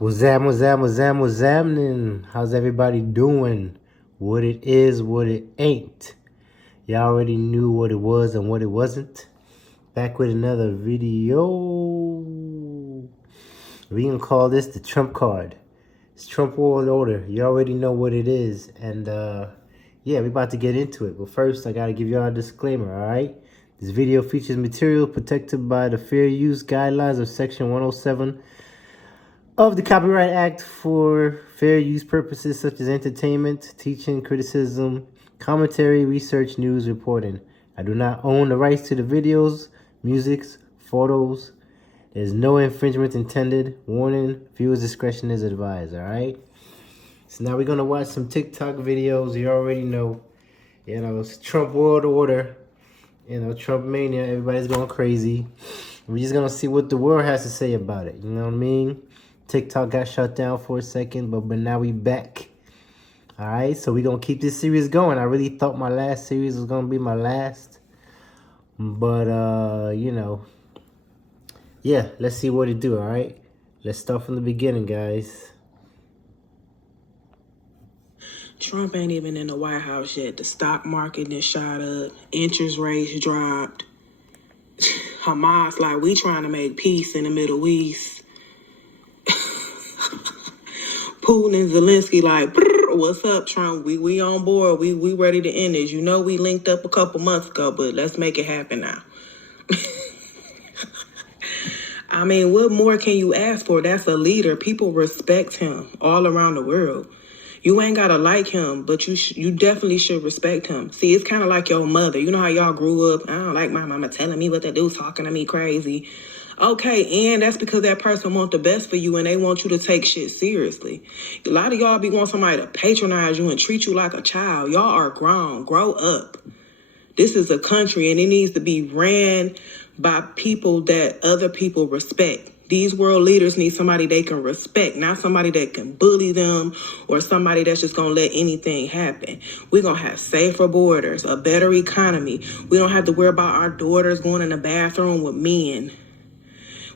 What's happening? How's everybody doing? What it is, what it ain't. Y'all already knew what it was and what it wasn't. Back with another video. We can call this the Trump card. It's Trump World Order. You already know what it is. And yeah, we're about to get into it. But first, I got to give y'all a disclaimer, all right? This video features material protected by the fair use guidelines of Section 107 of the Copyright Act for fair use purposes such as entertainment, teaching, criticism, commentary, research, news, reporting. I do not own the rights to the videos, musics, photos. There's no infringement intended. Warning, viewers' discretion is advised, all right? So now we're going to watch some TikTok videos. You already know, it's Trump World Order, Trump Mania. Everybody's going crazy. We're just going to see what the world has to say about it. You know what I mean? TikTok got shut down for a second, but now we back. All right, so we're going to keep this series going. I really thought my last series was going to be my last. But, yeah, let's see what it do, all right? Let's start from the beginning, guys. Trump ain't even in the White House yet. The stock market is shot up. Interest rates dropped. Hamas like, we trying to make peace in the Middle East. Putin and Zelensky like, what's up, Trump? We on board. We ready to end this. You know we linked up a couple months ago, but let's make it happen now. I mean, what more can you ask for? That's a leader. People respect him all around the world. You ain't gotta like him, but you definitely should respect him. See, it's kind of like your mother. You know how y'all grew up? I don't like my mama telling me what to do, talking to me crazy. Okay, and that's because that person wants the best for you and they want you to take shit seriously. A lot of y'all be wanting somebody to patronize you and treat you like a child. Y'all are grown. Grow up. This is a country and it needs to be ran by people that other people respect. These world leaders need somebody they can respect, not somebody that can bully them or somebody that's just going to let anything happen. We're going to have safer borders, a better economy. We don't have to worry about our daughters going in the bathroom with men.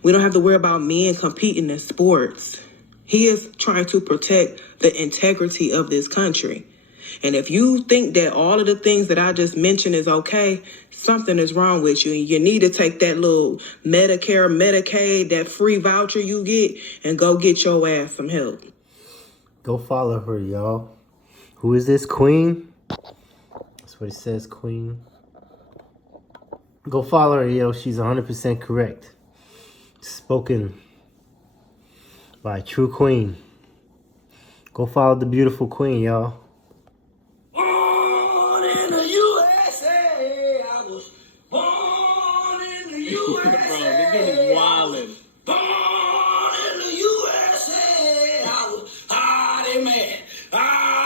We don't have to worry about men competing in sports. He is trying to protect the integrity of this country. And if you think that all of the things that I just mentioned is okay, something is wrong with you. And you need to take that little Medicare, Medicaid, that free voucher you get, and go get your ass some help. Go follow her, y'all. Who is this? Queen? That's what it says, Queen. Go follow her, yo. She's 100% correct. Spoken by a true queen. Go follow the beautiful queen, y'all. Born in the USA. I was born in the USA. Bro, wildin'. Born in the USA. I was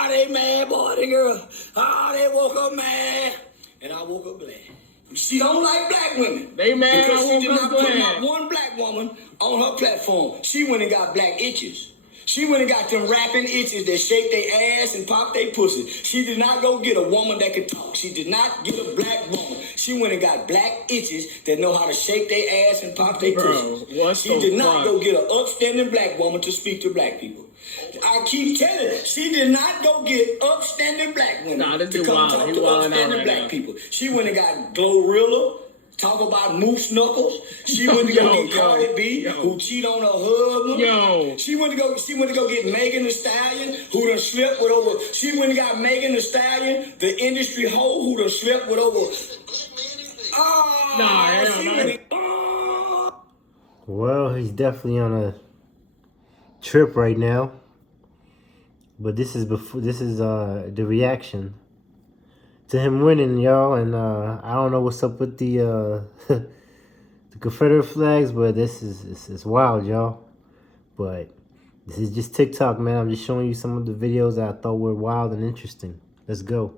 they mad, boy, the girl. They woke up mad, and I woke up glad. She don't like black women. They mad, because I she did woke not up put glad. not one black woman on her platform. She went and got black itches. She went and got them rapping itches that shake their ass and pop their pussy. She did not go get a woman that could talk. She did not get a black woman. She went and got black itches that know how to shake their ass and pop their pussy. She did not go get an upstanding black woman to speak to black people. I keep telling you, she did not go get upstanding black women to come talk to upstanding black people. She went and got Glorilla. Talk about moose knuckles. She went to go get Cardi B, who cheat on her husband. She went to go get Megan Thee Stallion, who done slept with over. She went and got Megan Thee Stallion, the industry hoe, who done slept with over. Well, he's definitely on a trip right now. But this is the reaction to him winning, y'all, and I don't know what's up with the the Confederate flags, but this is wild, y'all. But this is just TikTok, man. I'm just showing you some of the videos that I thought were wild and interesting. Let's go.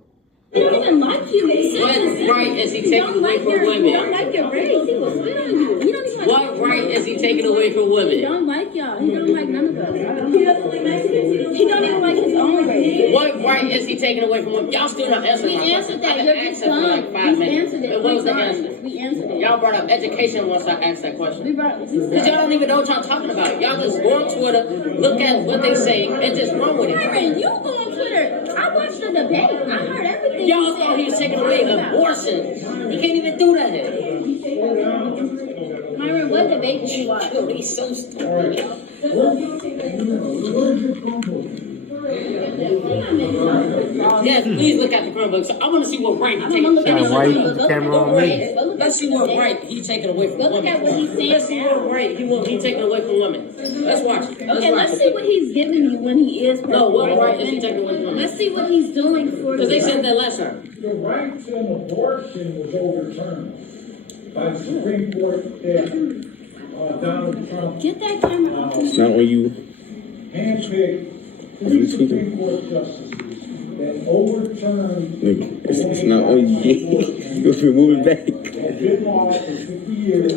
He didn't like you. He said Right, as he takes away from women. You don't like your race. He will spit on you. You don't even What right is he taking away from women? He don't like y'all. He don't like none of us. He doesn't like Mexicans. He don't even like his own race. What right is he taking away from women? Y'all still not answering my question. We answered that. I've You're been just asking for like 5 We minutes. answered it. What was the answer? We answered it. Y'all brought up education once I asked that question. Because We y'all don't even know what y'all talking about. Y'all just go on Twitter, look at what they say, and just run with it. Myron, you go on Twitter. I watched the debate. I heard everything. Y'all thought he was taking away abortion. He can't even do that here. Myron, what debate did you watch? Yo, he's so stupid. Yes, please look at the Chromebook. So I want to see what right he's taking. Look at Why you put the camera on me? Let's see what right he's taking away from Look women. at what he's saying. Let's see what right he's taking away from women. Let's watch it. Okay, let's see what he's giving you when he is. No, what right is he taking away from women? Let's see what he's doing for Because they you. said that last time. The right to abortion was overturned by the Supreme Court that Donald Trump Get that camera off. It's not on you. handpicked three Supreme Court justices that overturned Nigga, it's not on you. You're moving back. had been law for 50 years.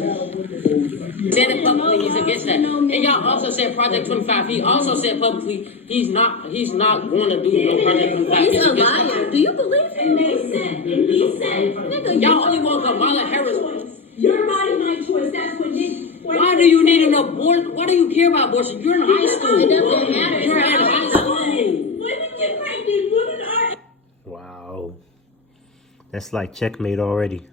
Said it publicly, he's against that. And y'all also said Project 25. He also said publicly he's not going to do no Project 25. He's a against that. liar. Do you believe him? And he said, nigga, Y'all only want Kamala Harris. Your body, my choice. That's what this. Why do you need an abortion? Why do you care about abortion? You're in high school. It doesn't matter. You're in high school. Women get pregnant. Women are. Wow. That's like checkmate already.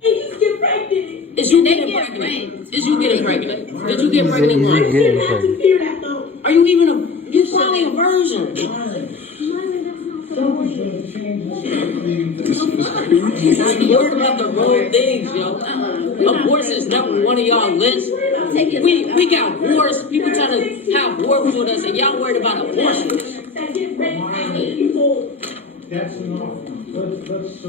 Babies get pregnant. Is you getting pregnant? Is you getting pregnant? Did you get pregnant? You once? getting Have to pregnant. fear that though. Are you even you probably a virgin? Someone's going to change this. I'm worried about the wrong things, yo. Abortion is never one of y'all lists. We got wars. People trying to have wars with us, and y'all worried about abortion. That get raped by people. That's enough. Let's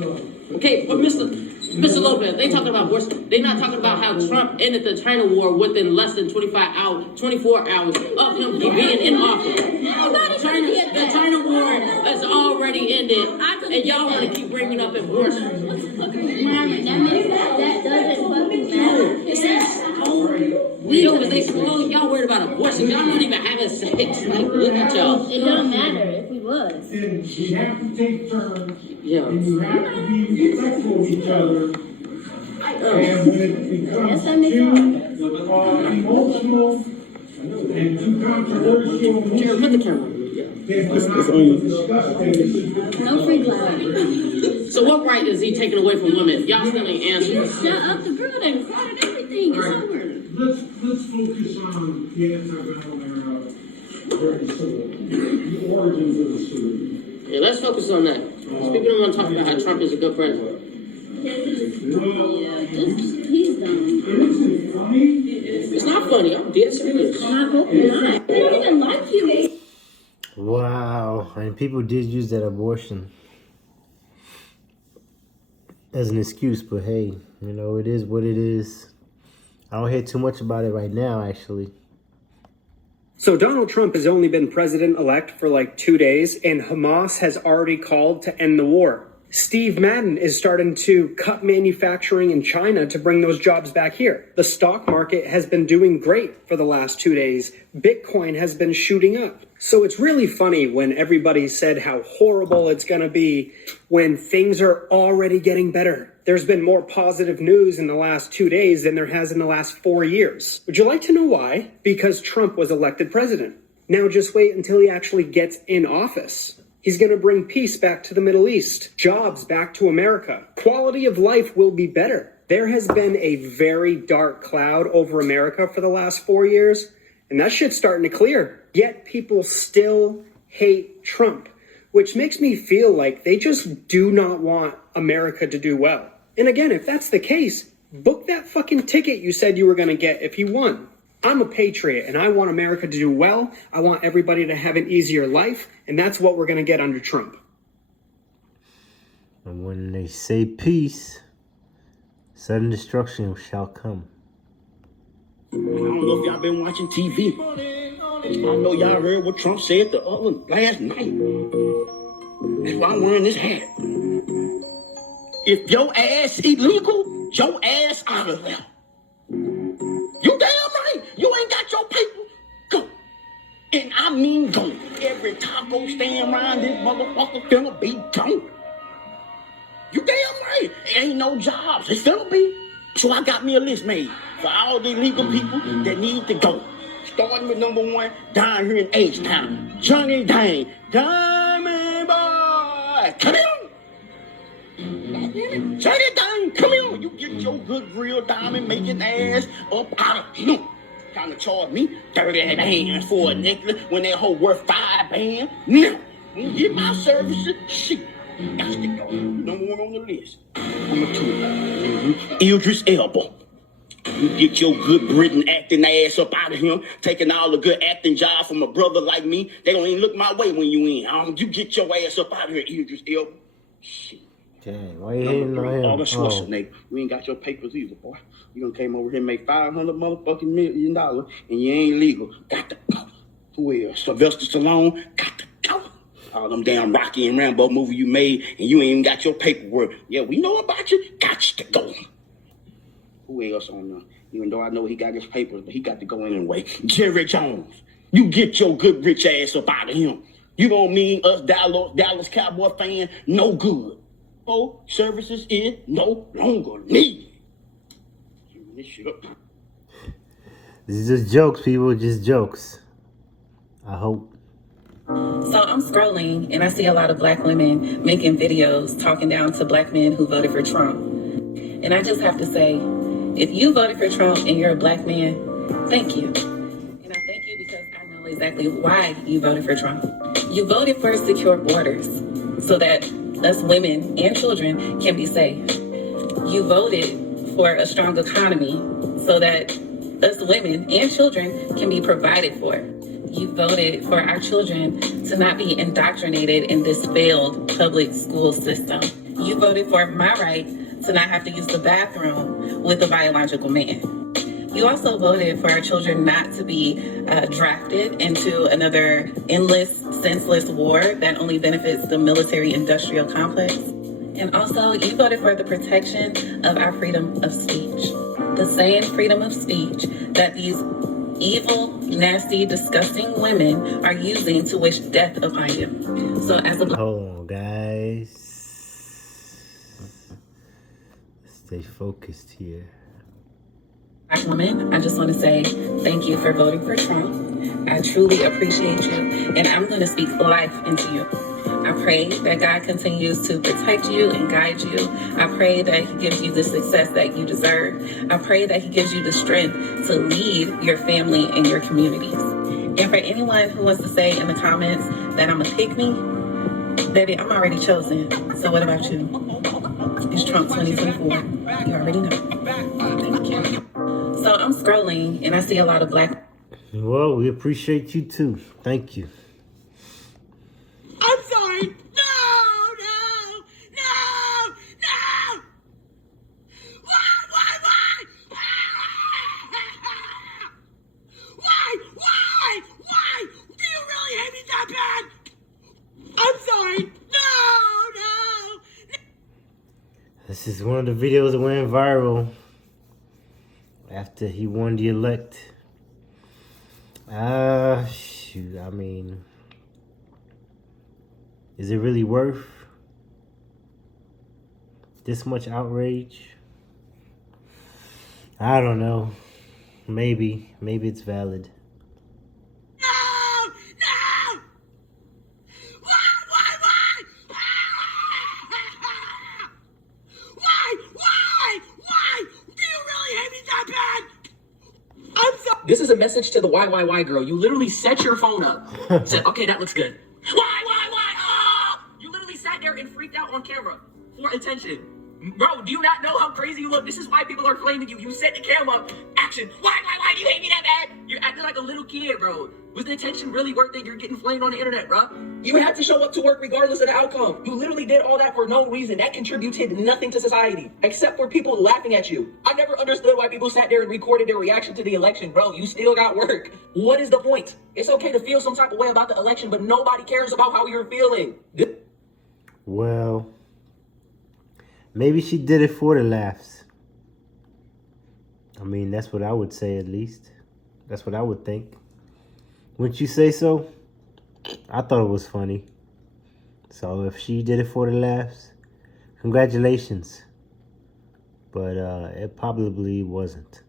Okay, but Mr. Lopez, they talking about abortion. They not talking about how Trump ended the China war within less than 24 hours of him being in office. The China war has already ended, and y'all want to keep bringing up abortion. Myron, that means that doesn't fucking matter. Yo, but they slow. Y'all worried about abortion. Y'all not even having sex. Like, look at y'all. It don't matter if he was. and we have to take turns. Yeah. And you have to be respectful of each other. And when it becomes too emotional and too controversial, Jared, put the camera. then we're not going to discuss things. No free blood. So what right is he taking away from women? Y'all still ain't answering. Shut up the girl that recorded everything. It's over. Let's focus on the anti-venom era, the origins of the series. Yeah, let's focus on that. People don't want to talk about how Trump is a good president. He's done. It's not funny. I'm dead serious. And I hope not. They don't even like you. Wow. And people did use that abortion as an excuse, but hey, you know, it is what it is. I don't hear too much about it right now, actually. So Donald Trump has only been president-elect for like 2 days, and Hamas has already called to end the war. Steve Madden is starting to cut manufacturing in China to bring those jobs back here. The stock market has been doing great for the last 2 days. Bitcoin has been shooting up. So it's really funny when everybody said how horrible it's going to be when things are already getting better. There's been more positive news in the last 2 days than there has in the last 4 years. Would you like to know why? Because Trump was elected president. Now just wait until he actually gets in office. He's going to bring peace back to the Middle East, jobs back to America. Quality of life will be better. There has been a very dark cloud over America for the last 4 years, and that shit's starting to clear. Yet people still hate Trump, which makes me feel like they just do not want America to do well. And again, if that's the case, book that fucking ticket you said you were going to get if you won. I'm a patriot, and I want America to do well. I want everybody to have an easier life, and that's what we're going to get under Trump. And when they say peace, sudden destruction shall come. I don't know if y'all been watching TV. I know y'all heard what Trump said last night. That's why I'm wearing this hat. If your ass illegal, your ass out of there. I mean gone. Every taco stand around this motherfucker finna be gone. You damn right. Ain't no jobs. It's finna be. So I got me a list made for all the illegal people that need to go. Starting with number 1 down here in H-Town. Johnny Dang. Diamond Boy. Come here. Johnny Dang, come here. You get your good real diamond making ass up out of here. Trying to charge me 30 bands for a necklace when that hoe worth 5 bands. No. Get my services. Shit. Got to go. Number 1 on the list. Number 2. Idris Elba. You get your good Britain acting ass up out of him, taking all the good acting jobs from a brother like me. They don't even look my way when you in. You get your ass up out of here, Idris Elba. Shit. Dang, why you hating on him? Arnold Schwarzenegger. You ain't got your papers either, boy. You done came over here and made $500 motherfucking million, and you ain't legal. Got to go. Who else? Sylvester Stallone. Got to go. All them damn Rocky and Rambo movie you made, and you ain't even got your paperwork. Yeah, we know about you. Got to go. Who else on there? Even though I know he got his papers, but he got to go anyway. Jerry Jones. You get your good rich ass up out of him. You don't mean us Dallas Cowboy fan no good. Oh, services is no longer needed. This shit up. This is just jokes, people. Just jokes. I hope. So I'm scrolling and I see a lot of black women making videos talking down to black men who voted for Trump. And I just have to say, if you voted for Trump and you're a black man, thank you. And I thank you because I know exactly why you voted for Trump. You voted for secure borders so that us women and children can be safe. You voted for a strong economy so that us women and children can be provided for. You voted for our children to not be indoctrinated in this failed public school system. You voted for my right to not have to use the bathroom with a biological man. You also voted for our children not to be drafted into another endless, senseless war that only benefits the military-industrial complex. And also, you voted for the protection of our freedom of speech. The same freedom of speech that these evil, nasty, disgusting women are using to wish death upon you. So as a Hold on, guys. Stay focused here. black woman, I just want to say thank you for voting for Trump. I truly appreciate you, and I'm going to speak life into you. I pray that God continues to protect you and guide you. I pray that He gives you the success that you deserve. I pray that He gives you the strength to lead your family and your communities. And for anyone who wants to say in the comments that I'm a pick-me, baby, I'm already chosen. So what about you? It's Trump 2024. You already know. Thank you. So I'm scrolling and I see a lot of black. Well, we appreciate you too. Thank you. I'm sorry. No. Why? Do you really hate me that bad? I'm sorry. No. This is one of the videos that went viral after he won the elect. Shoot, I mean, is it really worth this much outrage? I don't know. Maybe it's valid. No. Why? Do you really hate me that bad? I'm sorry. This is a message to the why girl. You literally set your phone up. Said, okay, that looks good. Why? Oh! You literally sat there and freaked out on camera for attention. Bro, do you not know how crazy you look? This is why people are flaming you. You set the camera up. Action. Why do you hate me that bad? You're acting like a little kid, bro. Was the attention really worth it? You're getting flamed on the internet, bro. You had to show up to work regardless of the outcome. You literally did all that for no reason. That contributed nothing to society, except for people laughing at you. I never understood why people sat there and recorded their reaction to the election, bro. You still got work. What is the point? It's okay to feel some type of way about the election, but nobody cares about how you're feeling. Well, maybe she did it for the laughs. I mean, that's what I would say, at least. That's what I would think. Wouldn't you say so? I thought it was funny. So if she did it for the laughs, congratulations. But it probably wasn't.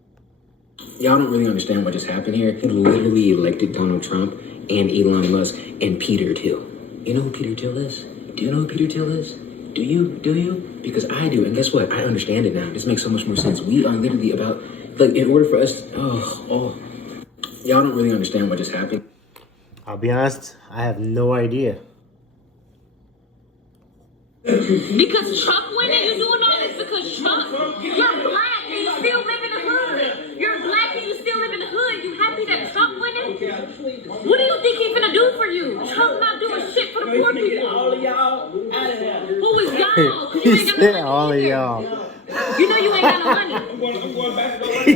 Y'all don't really understand what just happened here. He literally elected Donald Trump and Elon Musk and Peter Thiel. You know who Peter Thiel is? Do you know who Peter Thiel is? Do you? Do you? Because I do. And guess what? I understand it now. This makes so much more sense. We are literally about, like, in order for us, y'all don't really understand what just happened. I'll be honest, I have no idea. Because Trump winning, you doing all this because Trump, you're black and you still live in the hood. You're black and you still live in the hood. You happy that Trump winning? What do you think he's gonna do for you? Trump not doing shit for the poor people. All of y'all out of here. Who is y'all? 'Cause you He ain't got said no all of money either. y'all. You know you ain't got no money. I'm going back to work.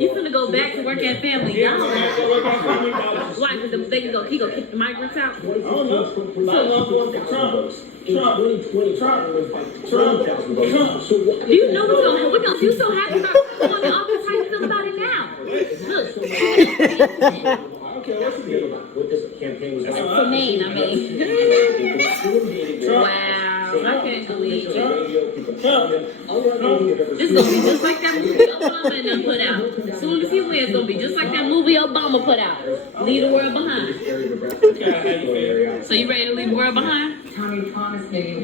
You finna go back to work at Family Dollar. Trump. Why? Because he gonna kick the migrants out? I don't know. Trump. Do you know what's gonna you so happy about going to office? How you feel about it now? Look. What this campaign was That's a name, I mean. Wow, I can't believe it. This is gonna be just like that movie Obama and them put out. As soon as he wins, it's gonna be just like that movie Obama put out. Leave the world behind. So you ready to leave the world behind?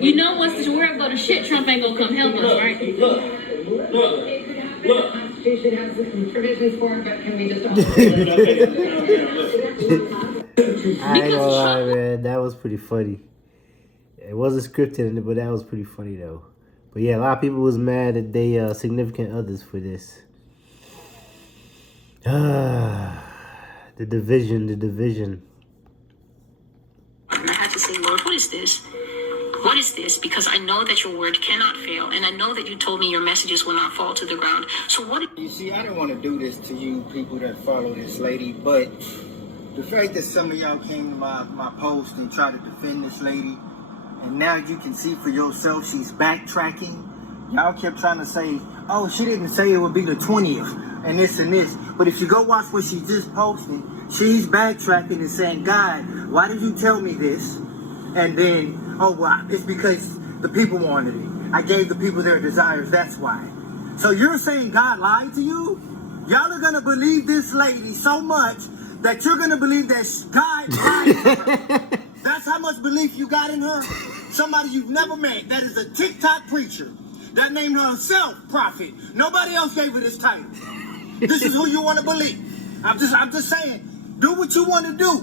You know once the world go to shit, Trump ain't gonna come help us, right? Look. Constitution has some provisions for it, but can we just all I ain't gonna lie, man. That was pretty funny. It wasn't scripted, but that was pretty funny, though. But yeah, a lot of people was mad at their significant others for this. The division. I had to say, Lord, what is this? What is this? Because I know that your word cannot fail, and I know that you told me your messages will not fall to the ground. So what? You see, I didn't want to do this to you people that follow this lady, but the fact that some of y'all came to my post and tried to defend this lady, and now you can see for yourself she's backtracking. Y'all kept trying to say, oh, she didn't say it would be the 20th, and this and this. But if you go watch what she just posted, she's backtracking and saying, God, why did you tell me this? And then, oh, well, it's because the people wanted it. I gave the people their desires, that's why. So you're saying God lied to you? Y'all are going to believe this lady so much that you're going to believe that God lied to her. That's how much belief you got in her? Somebody you've never met. That is a TikTok preacher that named herself prophet. Nobody else gave her this title. This is who you want to believe. I'm just saying, do what you want to do.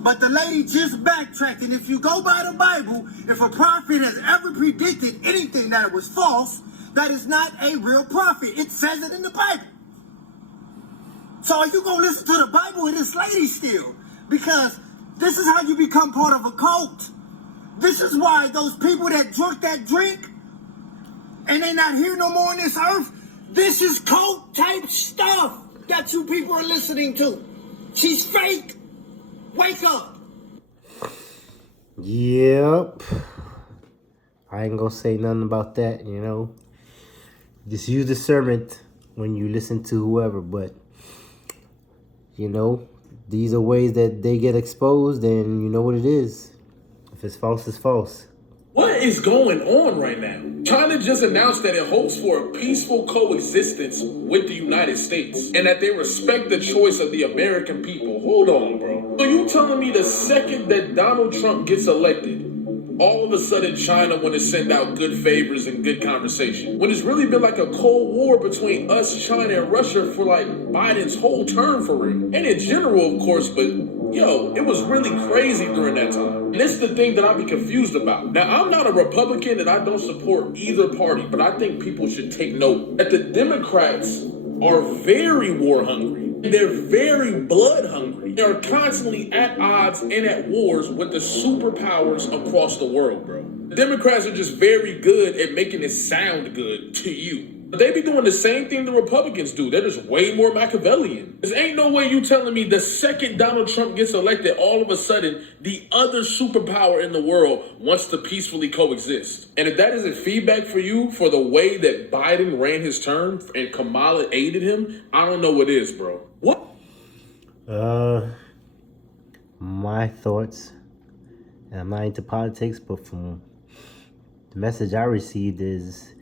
But the lady just backtracked, and if you go by the Bible, if a prophet has ever predicted anything that it was false, that is not a real prophet. It says it in the Bible. So are you going to listen to the Bible with this lady still? Because this is how you become part of a cult. This is why those people that drunk that drink, and they're not here no more on this earth, this is cult type stuff that you people are listening to. She's fake. Wake up. Yep. I ain't gonna say nothing about that, you know. Just use discernment when you listen to whoever, but you know, these are ways that they get exposed, and you know what it is. If it's false, it's false. What is going on right now? China just announced that it hopes for a peaceful coexistence with the United States and that they respect the choice of the American people. Hold on, bro. So you telling me the second that Donald Trump gets elected, all of a sudden China want to send out good favors and good conversation, when it's really been like a Cold War between us, China, and Russia for like Biden's whole term for real. And in general, of course, but yo, it was really crazy during that time. And this is the thing that I be confused about. Now, I'm not a Republican and I don't support either party, but I think people should take note that the Democrats are very war hungry. They're very blood hungry. They are constantly at odds and at wars with the superpowers across the world, bro. The Democrats are just very good at making it sound good to you. But they be doing the same thing the Republicans do. They're just way more Machiavellian. There ain't no way you telling me the second Donald Trump gets elected, all of a sudden, the other superpower in the world wants to peacefully coexist. And if that isn't feedback for you for the way that Biden ran his term and Kamala aided him, I don't know what is, bro. What? my thoughts, and I'm not into politics, but from the message I received is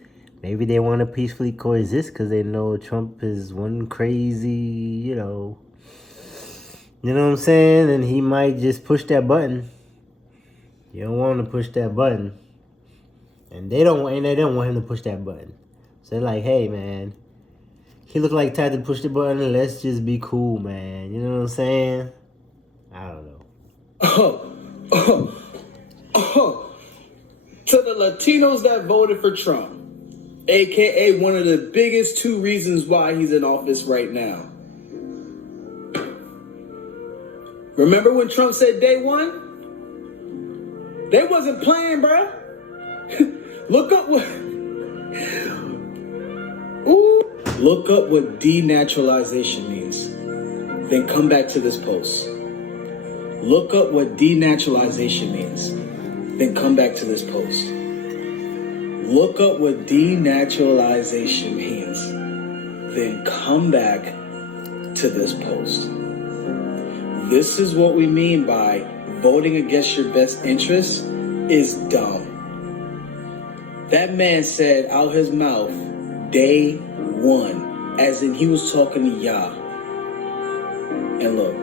maybe they want to peacefully coexist because they know Trump is one crazy, you know what I'm saying? And he might just push that button. You don't want him to push that button. And they don't want him to push that button. So they're like, hey, man, he looked like type to push the button. Let's just be cool, man. You know what I'm saying? I don't know. To the Latinos that voted for Trump, aka one of the biggest two reasons why he's in office right now. Remember when Trump said day one? They wasn't playing, bruh. Look up what denaturalization means. Then come back to this post. Look up what denaturalization means. Then come back to this post. Look up what denaturalization means. Then come back to this post. This is what we mean by voting against your best interests is dumb. That man said out his mouth, day one, as in he was talking to Yah. And look.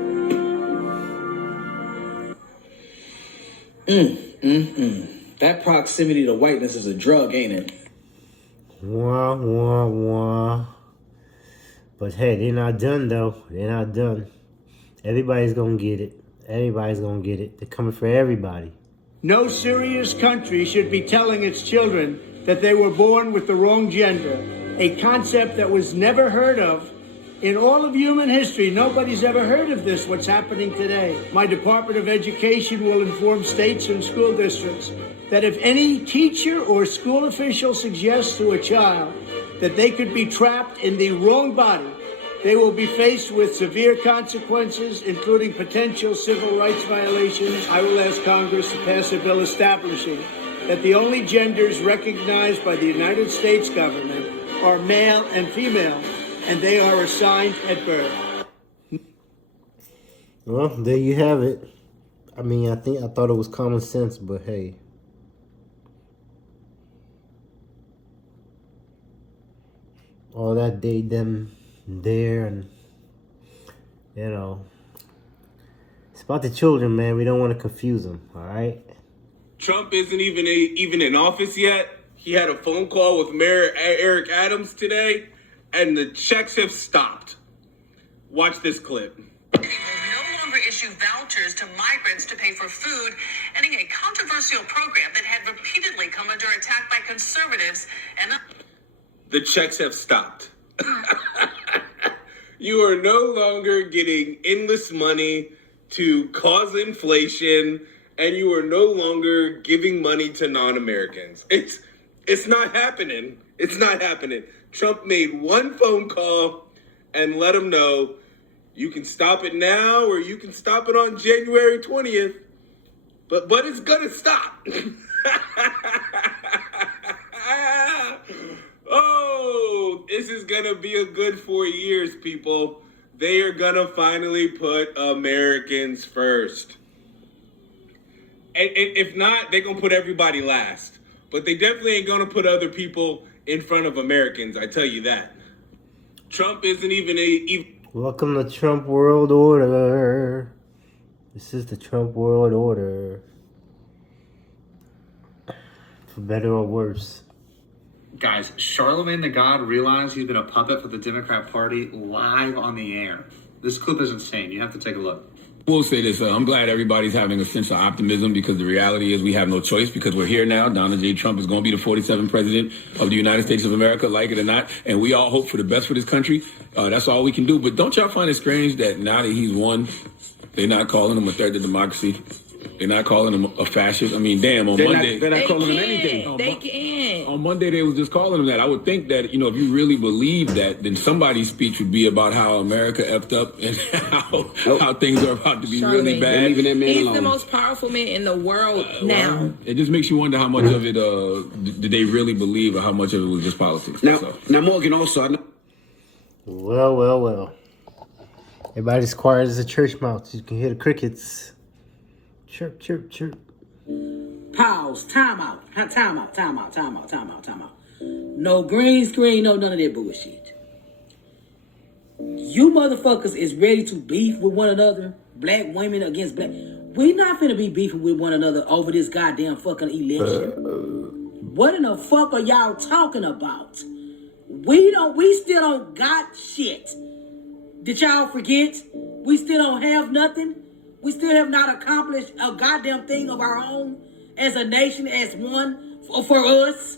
That proximity to whiteness is a drug, ain't it? Wah, wah, wah. But hey, they're not done, though. They're not done. Everybody's gonna get it. Everybody's gonna get it. They're coming for everybody. No serious country should be telling its children that they were born with the wrong gender, a concept that was never heard of. In all of human history, nobody's ever heard of this, what's happening today. My Department of Education will inform states and school districts that if any teacher or school official suggests to a child that they could be trapped in the wrong body, they will be faced with severe consequences, including potential civil rights violations. I will ask Congress to pass a bill establishing that the only genders recognized by the United States government are male and female, and they are assigned at birth. Well, there you have it. I mean, I thought it was common sense, but hey. All that they, them, there, and, you know. It's about the children, man. We don't want to confuse them, all right? Trump isn't even in office yet. He had a phone call with Mayor Eric Adams today, and the checks have stopped. Watch this clip. No longer issue vouchers to migrants to pay for food, ending a controversial program that had repeatedly come under attack by conservatives and... The checks have stopped. You are no longer getting endless money to cause inflation, and you are no longer giving money to non-Americans. It's not happening. It's not happening. Trump made one phone call and let them know you can stop it now or you can stop it on January 20th, but it's gonna stop. Oh, this is gonna be a good 4 years, people. They are gonna finally put Americans first. And if not, they're gonna put everybody last. But they definitely ain't gonna put other people in front of Americans, I tell you that. Trump isn't even Welcome to Trump World Order. This is the Trump World Order. For better or worse. Guys, Charlemagne the God realized he's been a puppet for the Democrat Party live on the air. This clip is insane. You have to take a look. We'll say this, I'm glad everybody's having a sense of optimism because the reality is we have no choice because we're here now. Donald J. Trump is going to be the 47th president of the United States of America, like it or not, and we all hope for the best for this country. That's all we can do. But don't y'all find it strange that now that he's won, they're not calling him a threat to democracy? They're not calling him a fascist. I mean, damn, on Monday... They're not calling him anything. They can't. On Monday, they was just calling him that. I would think that, if you really believe that, then somebody's speech would be about how America effed up and how things are about to be really bad. He's the most powerful man in the world now. Well, it just makes you wonder how much of it did they really believe or how much of it was just politics. Now Morgan, also, I know... Well. Everybody's quiet as a church mouse. You can hear the crickets. Chirp, chirp, chirp. Pause. Time out. Time out. No green screen, no none of that bullshit. You motherfuckers is ready to beef with one another. Black women against black. We not finna be beefing with one another over this goddamn fucking election. What in the fuck are y'all talking about? We still don't got shit. Did y'all forget? We still don't have nothing. We still have not accomplished a goddamn thing of our own as a nation, as one, for us.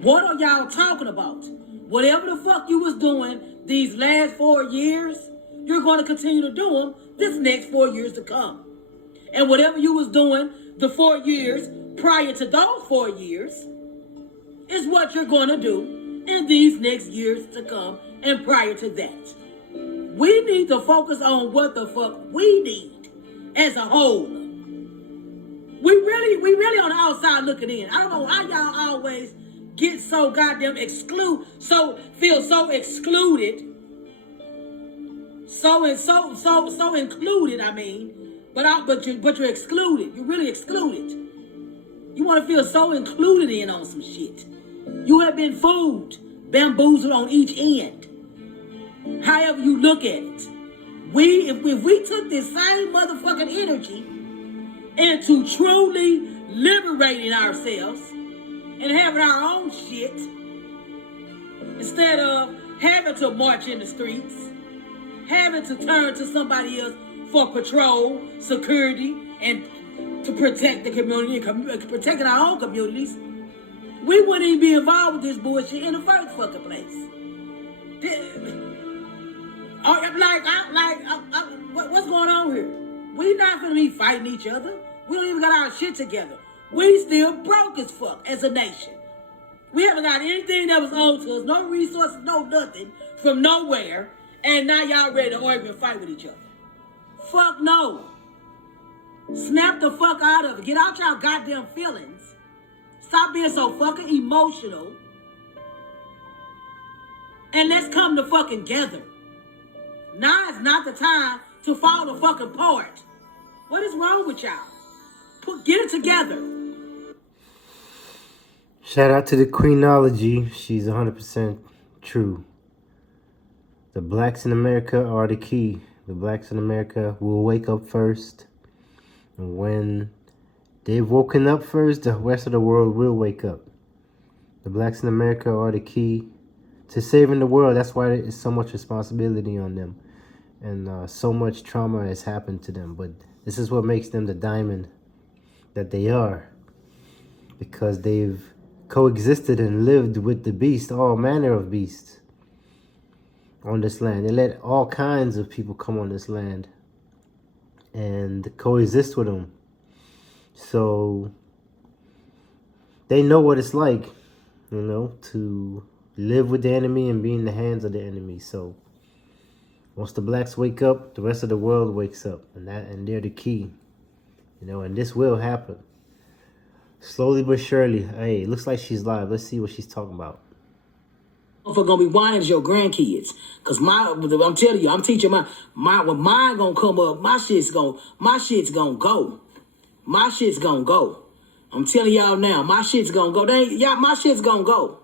What are y'all talking about? Whatever the fuck you was doing these last 4 years, you're going to continue to do them this next 4 years to come. And whatever you was doing the 4 years prior to those 4 years is what you're going to do in these next years to come and prior to that. We need to focus on what the fuck we need as a whole. We really on the outside looking in. I don't know why y'all always get so goddamn feel so excluded. So included, I mean. But you're excluded. You're really excluded. You want to feel so included in on some shit. You have been fooled, bamboozled on each end. However you look at it. If we took this same motherfucking energy into truly liberating ourselves and having our own shit, instead of having to march in the streets, having to turn to somebody else for patrol, security, and to protect the community, protecting our own communities, we wouldn't even be involved with this bullshit in the first fucking place. What's going on here? We not gonna be fighting each other. We don't even got our shit together. We still broke as fuck as a nation. We haven't got anything that was owed to us, no resources, no nothing from nowhere, and now y'all ready to argue and fight with each other. Fuck no. Snap the fuck out of it. Get out y'all goddamn feelings. Stop being so fucking emotional. And let's come to fucking together. Now is not the time to fall the fucking apart. What is wrong with y'all? Get it together. Shout out to the Queenology. She's 100% true. The blacks in America are the key. The blacks in America will wake up first. And when they've woken up first, the rest of the world will wake up. The blacks in America are the key to saving the world. That's why there's so much responsibility on them. And so much trauma has happened to them. But this is what makes them the diamond that they are. Because they've coexisted and lived with the beast, all manner of beasts on this land. They let all kinds of people come on this land and coexist with them. So they know what it's like, you know, to live with the enemy and be in the hands of the enemy. So once the blacks wake up, the rest of the world wakes up, and they're the key, you know. And this will happen slowly but surely. Hey, it looks like she's live. Let's see what she's talking about. For gonna be whining as your grandkids, cause I'm telling you, I'm teaching when mine gonna come up, my shit's gonna go. My shit's gonna go. I'm telling y'all now, my shit's gonna go. My shit's gonna go.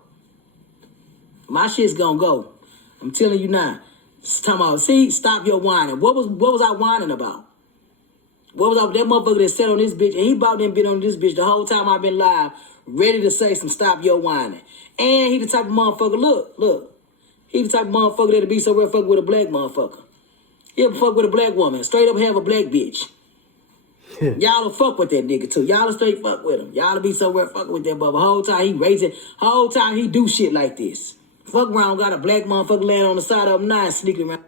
My shit's gonna go. I'm telling you now. Stop your whining. What was I whining about? What was that motherfucker that sat on this bitch, and he about to been on this bitch the whole time I've been live, ready to say some stop your whining. And he the type of motherfucker, look. He the type of motherfucker that'll be somewhere fucking with a black motherfucker. He'll fuck with a black woman. Straight up have a black bitch. Y'all will fuck with that nigga too. Y'all will straight fuck with him. Y'all will be somewhere fucking with that mother. Whole time he raising, whole time he do shit like this. Fuck around, got a black motherfucker laying on the side of him now and sneaking around.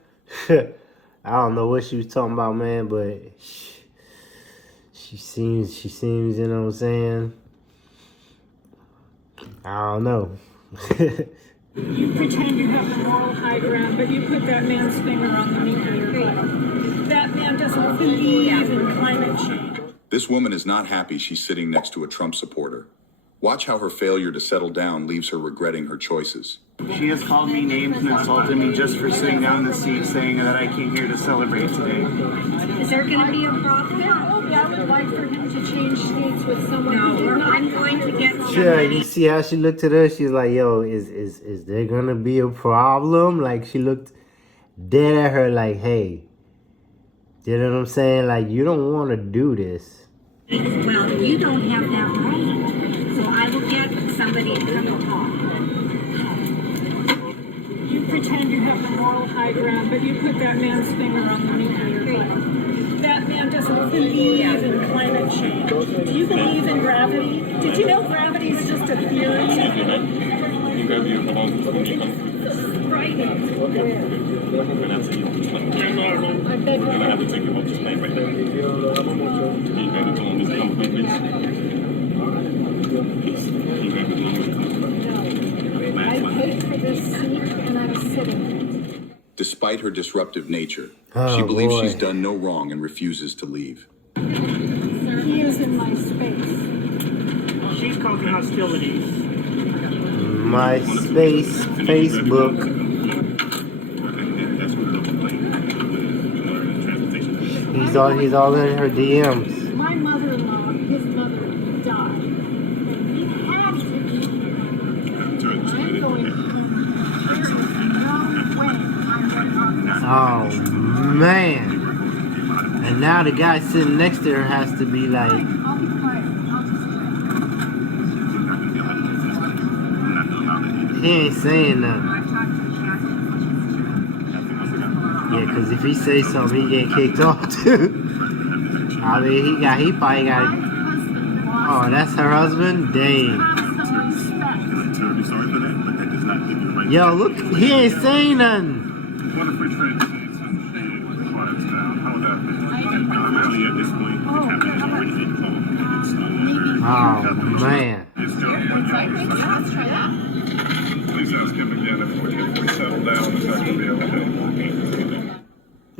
I don't know what she was talking about, man, but she seems, you know what I'm saying? I don't know. You pretend you have the moral high ground, but you put that man's finger on the meat of your butt. That man doesn't believe in climate change. This woman is not happy she's sitting next to a Trump supporter. Watch how her failure to settle down leaves her regretting her choices. She has called me names and insulted me just for sitting down in the seat saying that I came here to celebrate today. Is there going to be a problem? I would like for him to change seats with someone. No, I'm going to get Yeah, you see how she looked at her? She's like, yo, is there gonna be a problem? Like, she looked dead at her like, hey, you know what I'm saying? Like, you don't want to do this. Well, you don't have that right. So I will get somebody to come and talk. You pretend you have the moral high ground, but you put that man's finger on the nuclear button. That man doesn't believe in climate change. Do you believe in gravity? Did you know gravity is just a theory? I paid for this seat and I was sitting in it. Despite her disruptive nature, Oh, she believes boy. she's done no wrong and refuses to leave. He is in my space. She's causing hostilities. My space, Facebook. He's all in her DMs. My mother-in-law, his mother, died. And he had to be here. I'm going home. There is no way I'm getting on this. Oh man. And now the guy sitting next to her has to be like, I'll be quiet. he ain't saying nothing. Yeah, because if he say something, he get kicked off too. I mean, he probably got. Oh, that's her husband? Dang. Yo, look, he ain't saying nothing. Oh man.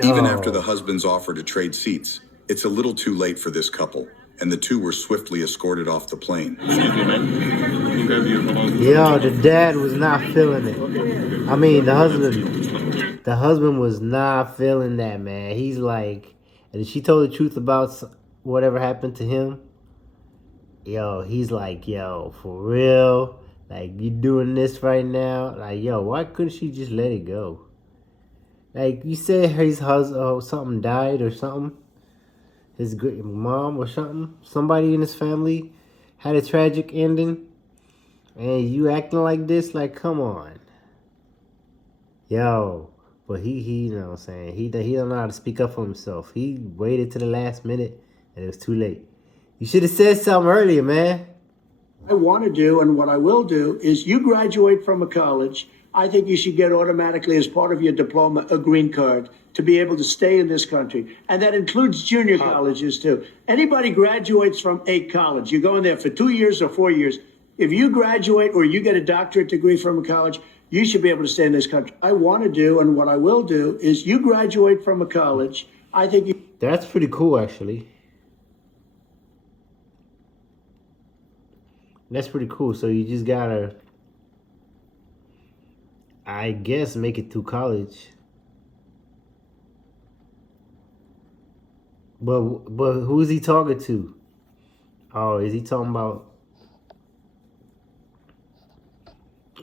Even after the husband's offer to trade seats, it's a little too late for this couple, and the two were swiftly escorted off the plane. Yo, the dad was not feeling it. I mean, the husband was not feeling that, man. He's like, and she told the truth about whatever happened to him. Yo, he's like, yo, for real? Like, you doing this right now? Like, yo, why couldn't she just let it go? Like, you said his husband, something died or something? His mom or something? Somebody in his family had a tragic ending? And you acting like this? Like, come on. Yo, but he you know what I'm saying? He don't know how to speak up for himself. He waited to the last minute and it was too late. You should have said something earlier, man. I want to do and what I will do is you graduate from a college. I think you should get automatically as part of your diploma a green card to be able to stay in this country. And that includes junior colleges too. Anybody graduates from a college, you go in there for 2 years or 4 years. If you graduate or you get a doctorate degree from a college, you should be able to stay in this country. I want to do and what I will do is you graduate from a college. I think you... That's pretty cool, actually. That's pretty cool. So you just gotta, I guess, make it through college. But who is he talking to? Oh, is he talking about?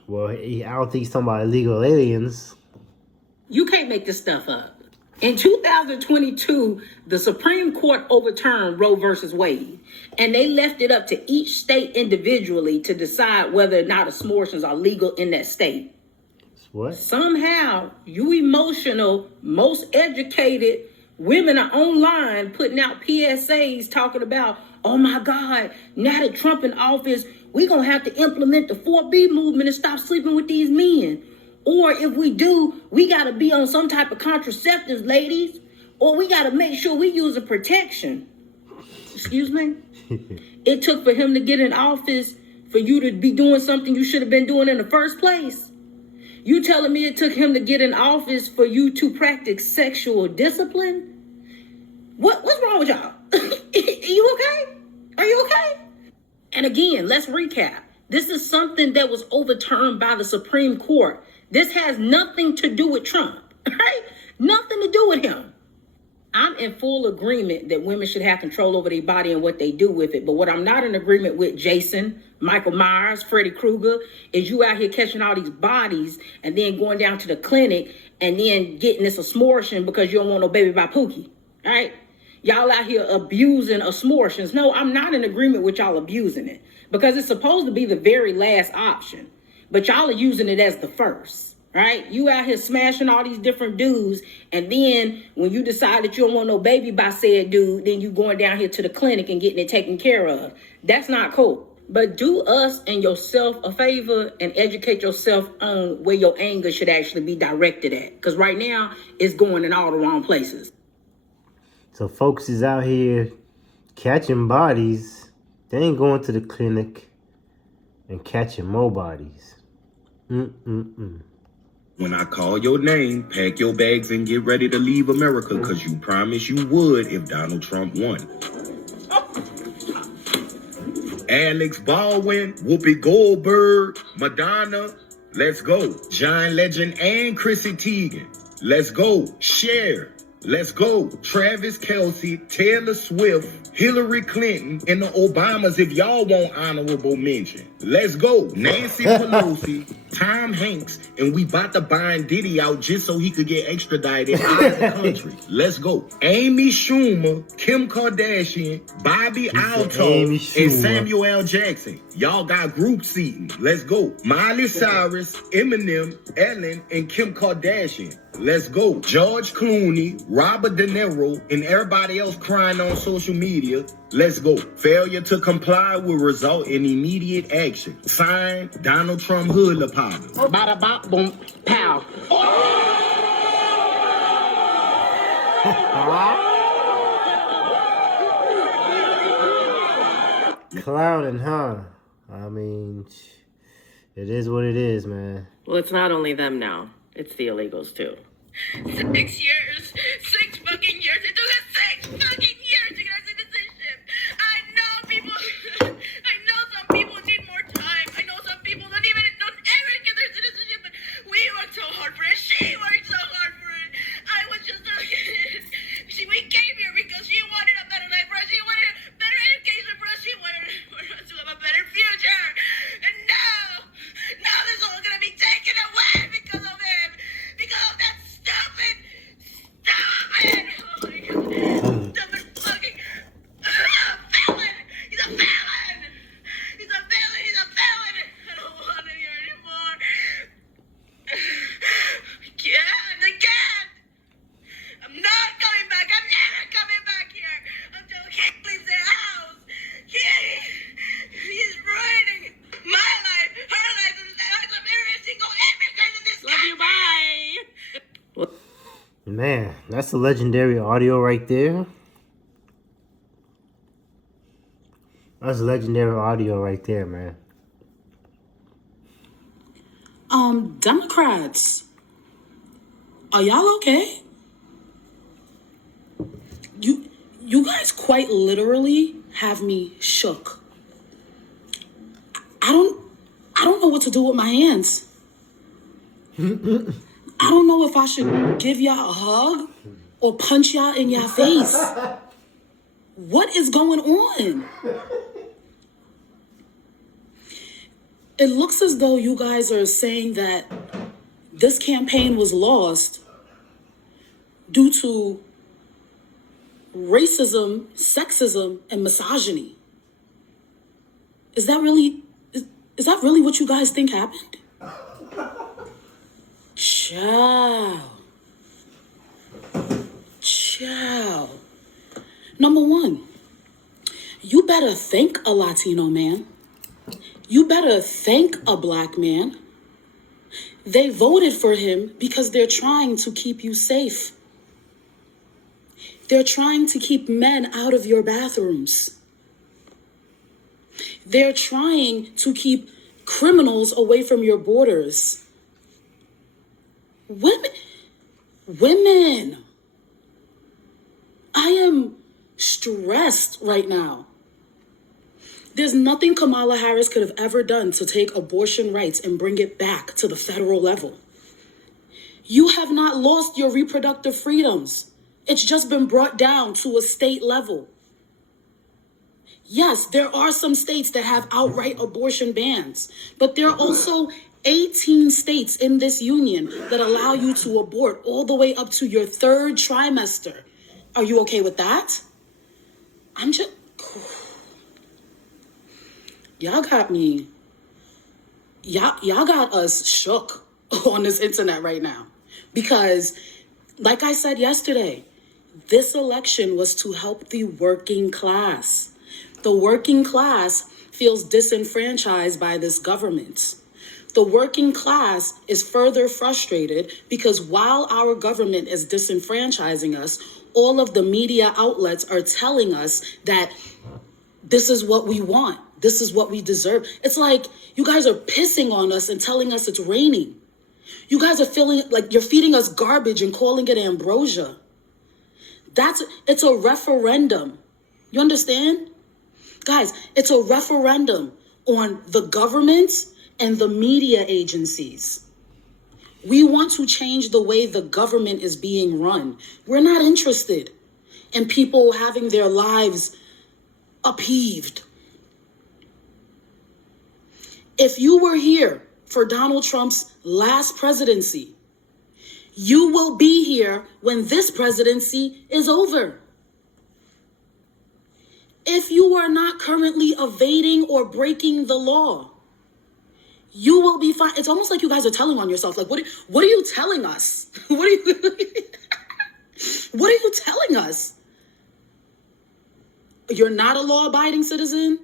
Well, I don't think he's talking about illegal aliens. You can't make this stuff up. In 2022, the Supreme Court overturned Roe versus Wade, and they left it up to each state individually to decide whether or not abortions are legal in that state. What? Somehow, you emotional, most educated women are online putting out PSAs talking about, oh my God, now that Trump in office, we're going to have to implement the 4B movement and stop sleeping with these men. Or if we do, we got to be on some type of contraceptives, ladies. Or we got to make sure we use a protection. Excuse me? It took for him to get in office for you to be doing something you should have been doing in the first place. You telling me it took him to get in office for you to practice sexual discipline? What's wrong with y'all? Are you okay? Are you okay? And again, let's recap. This is something that was overturned by the Supreme Court. This has nothing to do with Trump, right? Nothing to do with him. I'm in full agreement that women should have control over their body and what they do with it. But what I'm not in agreement with, Jason, Michael Myers, Freddy Krueger, is you out here catching all these bodies and then going down to the clinic and then getting this abortion because you don't want no baby by Pookie, right? Y'all out here abusing abortions. No, I'm not in agreement with y'all abusing it because it's supposed to be the very last option. But y'all are using it as the first, right? You out here smashing all these different dudes. And then when you decide that you don't want no baby by said dude, then you going down here to the clinic and getting it taken care of. That's not cool. But do us and yourself a favor and educate yourself on where your anger should actually be directed at. Because right now, it's going in all the wrong places. So folks is out here catching bodies. They ain't going to the clinic and catching more bodies. When I call your name, pack your bags and get ready to leave America, because you promised you would if Donald Trump won. Alex Baldwin, Whoopi Goldberg, Madonna, let's go. John Legend and Chrissy Teigen, let's go. Cher, let's go. Travis Kelce, Taylor Swift, Hillary Clinton, and the Obamas if y'all want honorable mention. Let's go. Nancy Pelosi, Tom Hanks, and we about to bind Diddy out just so he could get extradited out of the country. Let's go. Amy Schumer, Kim Kardashian, Bobby Alto, and Samuel L. Jackson. Y'all got group seating. Let's go. Miley Cyrus, Eminem, Ellen, and Kim Kardashian. Let's go. George Clooney, Robert De Niro, and everybody else crying on social media. Let's go. Failure to comply will result in immediate action. Signed, Donald Trump Hood Apollo. Bada bop boom pow. Clowning, huh? I mean, it is what it is, man. Well, it's not only them now. It's the illegals, too. 6 years. 6 fucking years. It took us 6 fucking years to get our citizenship. I know people. I know some people need more time. I know some people don't ever get their citizenship. But we worked so hard for it. She worked so hard for it. I was just a kid. We came here because she wanted a better life for us. She wanted a better education for us. She wanted for us to have a better future. And now this is all gonna be taken away because of him. Because of that stupid. Oh my God. Stupid fucking felon. He's a felon. He's a felon. He's a felon. I don't want it here anymore. I can't. I'm not coming back. I'm never coming back here until he leaves the house. He's ruining my life, her life, and the lives of every single immigrant in this country. Love you, bye. Man, that's a legendary audio right there. That's legendary audio right there, man. Democrats, are y'all okay? You guys quite literally have me shook. I don't know what to do with my hands. I don't know if I should give y'all a hug or punch y'all in your face. What is going on? It looks as though you guys are saying that this campaign was lost due to racism, sexism, and misogyny. Is that really what you guys think happened? Ciao. Number one, you better thank a Latino man. You better thank a black man. They voted for him because they're trying to keep you safe. They're trying to keep men out of your bathrooms. They're trying to keep criminals away from your borders. Women. I am stressed right now. There's nothing Kamala Harris could have ever done to take abortion rights and bring it back to the federal level. You have not lost your reproductive freedoms. It's just been brought down to a state level. Yes, there are some states that have outright abortion bans, but there are also 18 states in this union that allow you to abort all the way up to your 3rd trimester. Are you okay with that? Y'all got me. Y'all got us shook on this internet right now. Because, like I said yesterday, this election was to help the working class. The working class feels disenfranchised by this government. The working class is further frustrated because while our government is disenfranchising us, all of the media outlets are telling us that this is what we want. This is what we deserve. It's like you guys are pissing on us and telling us it's raining. You guys are feeling like you're feeding us garbage and calling it ambrosia. It's a referendum. You understand? Guys, it's a referendum on the government and the media agencies. We want to change the way the government is being run. We're not interested in people having their lives upheaved. If you were here for Donald Trump's last presidency, you will be here when this presidency is over. If you are not currently evading or breaking the law, you will be fine. It's almost like you guys are telling on yourself. Like, what are you telling us? What are you telling us? You're not a law-abiding citizen?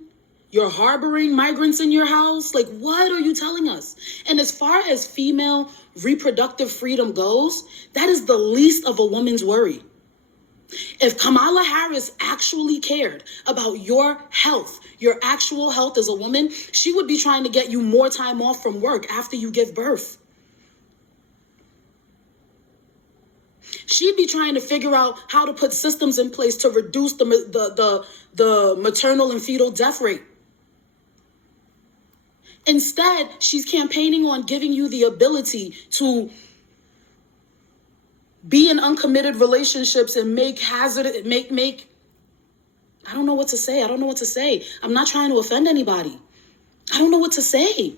You're harboring migrants in your house? Like, what are you telling us? And as far as female reproductive freedom goes, that is the least of a woman's worry. If Kamala Harris actually cared about your health, your actual health as a woman, she would be trying to get you more time off from work after you give birth. She'd be trying to figure out how to put systems in place to reduce the maternal and fetal death rate. Instead, she's campaigning on giving you the ability to be in uncommitted relationships and make I don't know what to say. I'm not trying to offend anybody. I don't know what to say.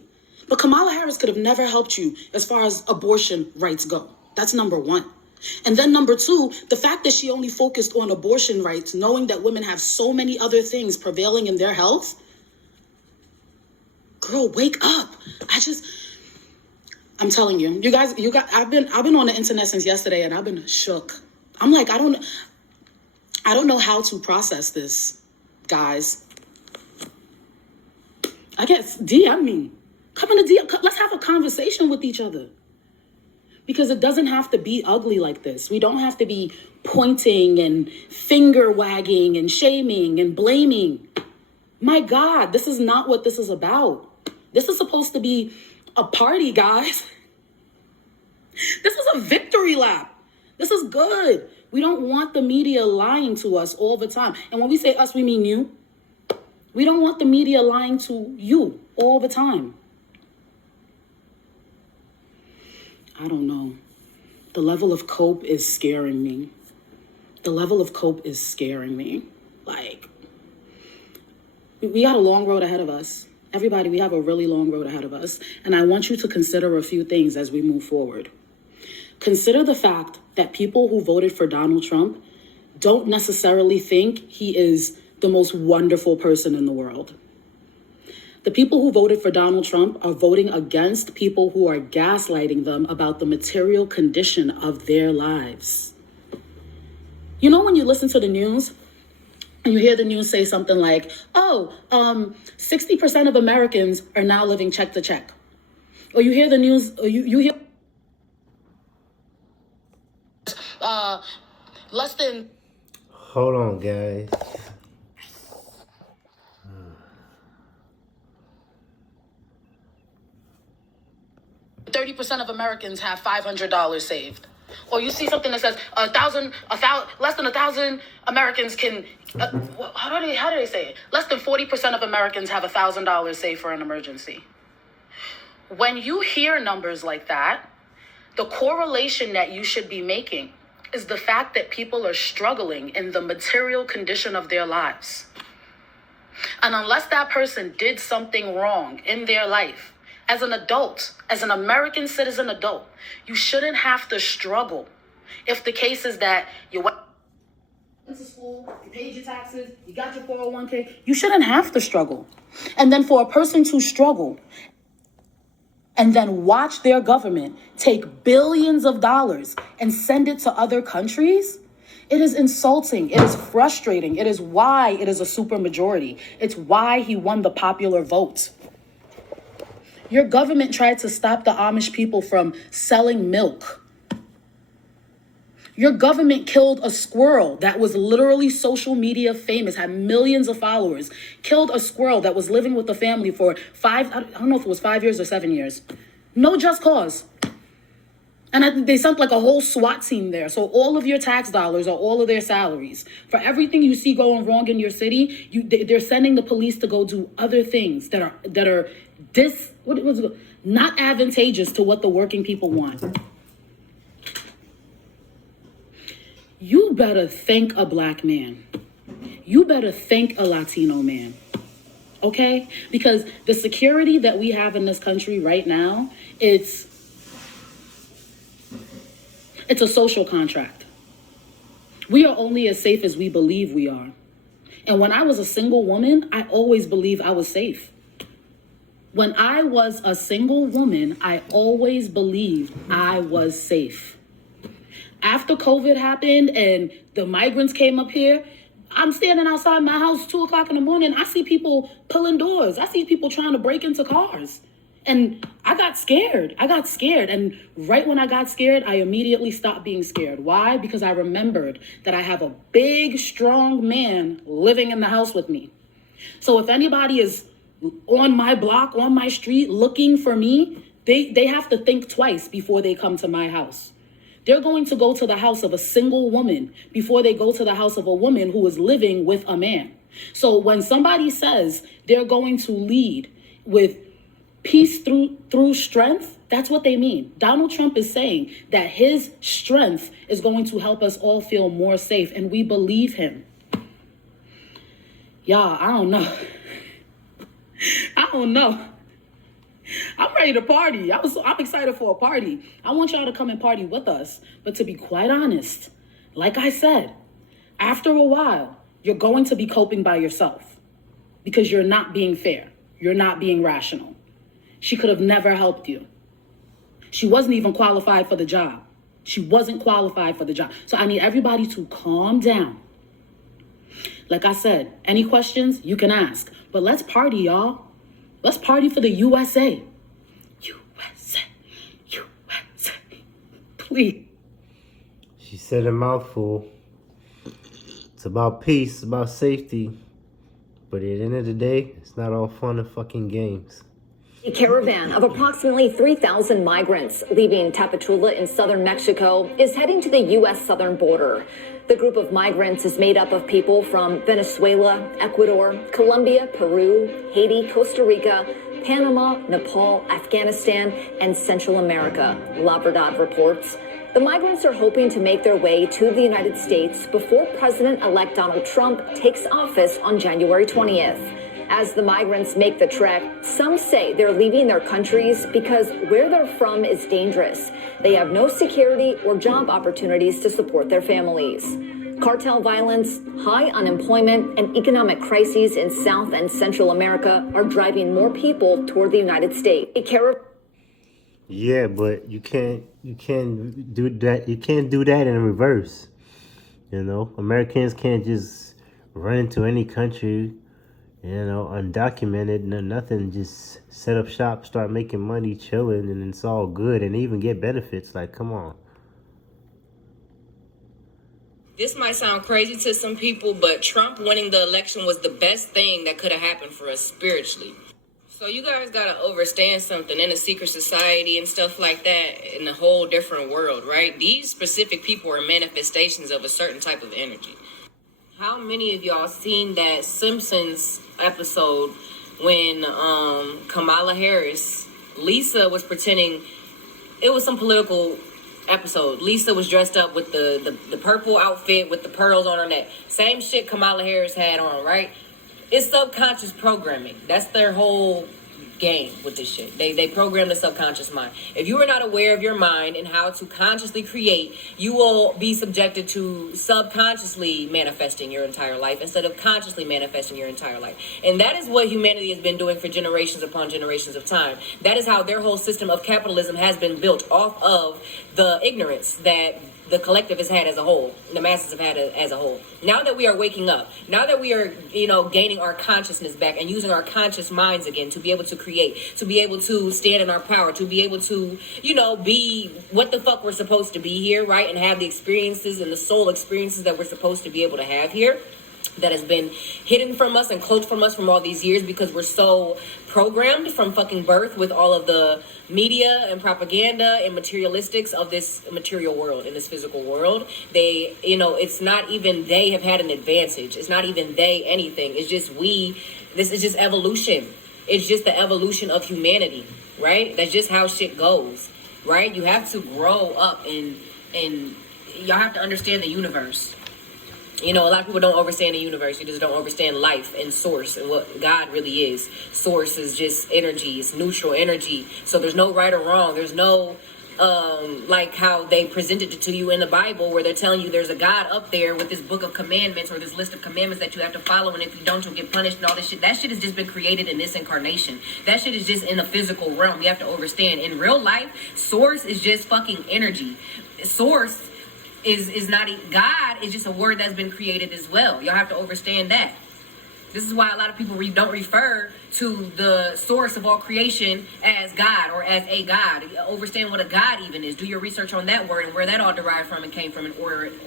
But Kamala Harris could have never helped you as far as abortion rights go. That's number one. And then number two, the fact that she only focused on abortion rights, knowing that women have so many other things prevailing in their health. Girl, wake up. I'm telling you, you guys, I've been on the internet since yesterday and I've been shook. I'm like, I don't know how to process this, guys. I guess DM me. Come in the DM. Let's have a conversation with each other. Because it doesn't have to be ugly like this. We don't have to be pointing and finger wagging and shaming and blaming. My God, this is not what this is about. This is supposed to be a party, guys. This is a victory lap. This is good. We don't want the media lying to us all the time. And when we say us, we mean you. We don't want the media lying to you all the time. I don't know. The level of cope is scaring me. Like, we got a long road ahead of us. Everybody, we have a really long road ahead of us. And I want you to consider a few things as we move forward. Consider the fact that people who voted for Donald Trump don't necessarily think he is the most wonderful person in the world. The people who voted for Donald Trump are voting against people who are gaslighting them about the material condition of their lives. You know when you listen to the news and you hear the news say something like, 60% of Americans are now living check to check. Or you hear the news, or you hear less than... Hold on, guys. 30% of Americans have $500 saved. or you see something that says less than 1,000 Americans can, how do they say it? Less than 40% of Americans have $1,000 saved for an emergency. When you hear numbers like that, the correlation that you should be making is the fact that people are struggling in the material condition of their lives. And unless that person did something wrong in their life, as an adult, as an American citizen adult, you shouldn't have to struggle. If the case is that you went to school, you paid your taxes, you got your 401k, you shouldn't have to struggle. And then for a person to struggle and then watch their government take billions of dollars and send it to other countries, it is insulting. It is frustrating. It is why it is a supermajority. It's why he won the popular vote. Your government tried to stop the Amish people from selling milk. Your government killed a squirrel that was literally social media famous, had millions of followers, killed a squirrel that was living with the family for I don't know if it was 5 years or 7 years. No just cause. And they sent like a whole SWAT team there. So all of your tax dollars are all of their salaries. For everything you see going wrong in your city, they're sending the police to go do other things that are not advantageous to what the working people want. You better thank a black man. You better thank a Latino man. Okay? Because the security that we have in this country right now, it's a social contract. We are only as safe as we believe we are. And when I was a single woman, I always believed I was safe. When I was a single woman, I always believed I was safe. After COVID happened and the migrants came up here, I'm standing outside my house 2 o'clock in the morning. I see people pulling doors. I see people trying to break into cars. And I got scared. And right when I got scared, I immediately stopped being scared. Why? Because I remembered that I have a big, strong man living in the house with me. So if anybody is on my block, on my street, looking for me, they have to think twice before they come to my house. They're going to go to the house of a single woman before they go to the house of a woman who is living with a man. So when somebody says they're going to lead with peace through strength, that's what they mean. Donald Trump is saying that his strength is going to help us all feel more safe, and we believe him. Y'all, I don't know. I'm ready to party. I'm excited for a party. I want y'all to come and party with us. But to be quite honest, like I said, after a while, you're going to be coping by yourself because you're not being fair. You're not being rational. She could have never helped you. She wasn't even qualified for the job. So I need everybody to calm down. Like I said, any questions you can ask. But let's party, y'all. Let's party for the USA. USA. Please. She said a mouthful. It's about peace, it's about safety. But at the end of the day, it's not all fun and fucking games. A caravan of approximately 3,000 migrants leaving Tapachula in southern Mexico is heading to the U.S. southern border. The group of migrants is made up of people from Venezuela, Ecuador, Colombia, Peru, Haiti, Costa Rica, Panama, Nepal, Afghanistan, and Central America, La Verdad reports. The migrants are hoping to make their way to the United States before President-elect Donald Trump takes office on January 20th. As the migrants make the trek, some say they're leaving their countries because where they're from is dangerous. They have no security or job opportunities to support their families. Cartel violence, high unemployment, and economic crises in South and Central America are driving more people toward the United States. Yeah, but you can't do that. You can't do that in reverse. You know, Americans can't just run into any country, you know, undocumented, nothing, just set up shop, start making money, chilling, and it's all good, and even get benefits. Like, come on. This might sound crazy to some people, but Trump winning the election was the best thing that could have happened for us spiritually. So you guys gotta understand something in a secret society and stuff like that, in a whole different world, right? These specific people are manifestations of a certain type of energy. How many of y'all seen that Simpsons episode when Kamala Harris, Lisa was pretending, it was some political episode. Lisa was dressed up with the purple outfit with the pearls on her neck. Same shit Kamala Harris had on, right? It's subconscious programming. That's their whole game with this shit. They program the subconscious mind. If you are not aware of your mind and how to consciously create, you will be subjected to subconsciously manifesting your entire life instead of consciously manifesting your entire life. And that is what humanity has been doing for generations upon generations of time. That is how their whole system of capitalism has been built, off of the ignorance that the collective has had as a whole, the masses have had as a whole. Now that we are waking up, now that we are, gaining our consciousness back and using our conscious minds again to be able to create, to be able to stand in our power, to be able to, be what the fuck we're supposed to be here, right? And have the experiences and the soul experiences that we're supposed to be able to have here, that has been hidden from us and cloaked from us from all these years because we're so programmed from fucking birth with all of the media and propaganda and materialistics of this material world, in this physical world. They, it's not even they have had an advantage. It's not even they anything. It's just this is just evolution. It's just the evolution of humanity, right? That's just how shit goes, right? You have to grow up and y'all have to understand the universe. A lot of people don't understand the universe. You just don't understand life and source and what God really is. Source is just energy. It's neutral energy. So there's no right or wrong. There's no, like how they presented it to you in the Bible, where they're telling you there's a God up there with this book of commandments or this list of commandments that you have to follow. And if you don't, you'll get punished and all this shit. That shit has just been created in this incarnation. That shit is just in the physical realm. You have to understand. In real life, source is just fucking energy. Source is not God is just a word that's been created as well. Y'all have to understand that. This is why a lot of people don't refer to the source of all creation as God or as a God. Understand what a God even is. Do your research on that word and where that all derived from and came from and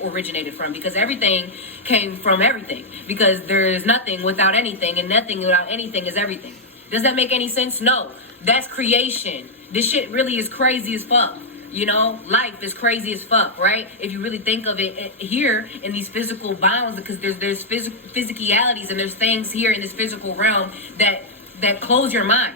originated from, because everything came from everything, because there is nothing without anything and nothing without anything is everything. Does that make any sense? No. That's creation. This shit really is crazy as fuck. Life is crazy as fuck, right? If you really think of it here in these physical bounds, because there's physicalities and there's things here in this physical realm that close your mind,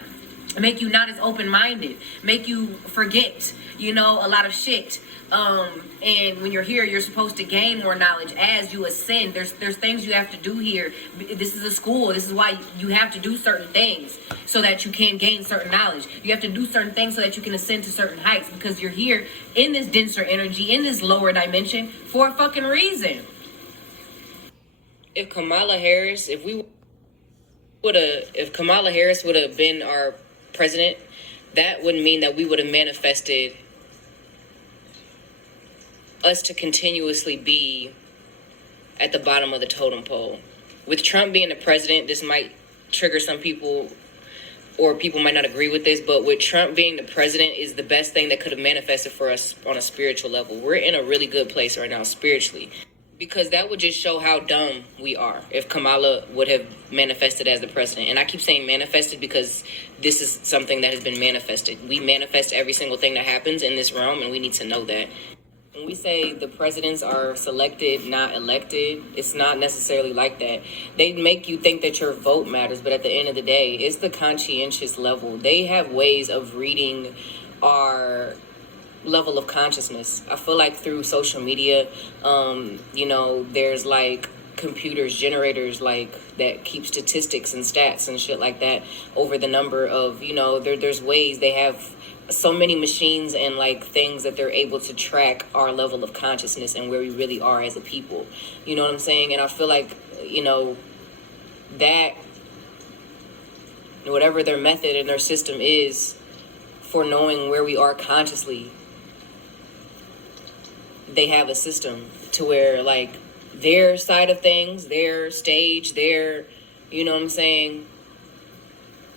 make you not as open-minded, make you forget, a lot of shit. And when you're here, you're supposed to gain more knowledge as you ascend. There's things you have to do here. This is a school. This is why you have to do certain things so that you can gain certain knowledge. You have to do certain things so that you can ascend to certain heights, because you're here in this denser energy, in this lower dimension for a fucking reason. If Kamala Harris, if Kamala Harris would have been our president, that would mean that we would have manifested us to continuously be at the bottom of the totem pole. With Trump being the president, this might trigger some people, or people might not agree with this, but with Trump being the president is the best thing that could have manifested for us on a spiritual level. We're in a really good place right now spiritually, because that would just show how dumb we are if Kamala would have manifested as the president. And I keep saying manifested because this is something that has been manifested. We manifest every single thing that happens in this realm, and we need to know that. When we say the presidents are selected, not elected, it's not necessarily like that. They make you think that your vote matters, but at the end of the day, it's the conscientious level. They have ways of reading our level of consciousness. I feel like through social media, there's like computers, generators like that keep statistics and stats and shit like that over the number of, there's ways they have so many machines and like things that they're able to track our level of consciousness and where we really are as a people. You know what I'm saying? And I feel like, that whatever their method and their system is for knowing where we are consciously, they have a system to where like their side of things, their stage, their,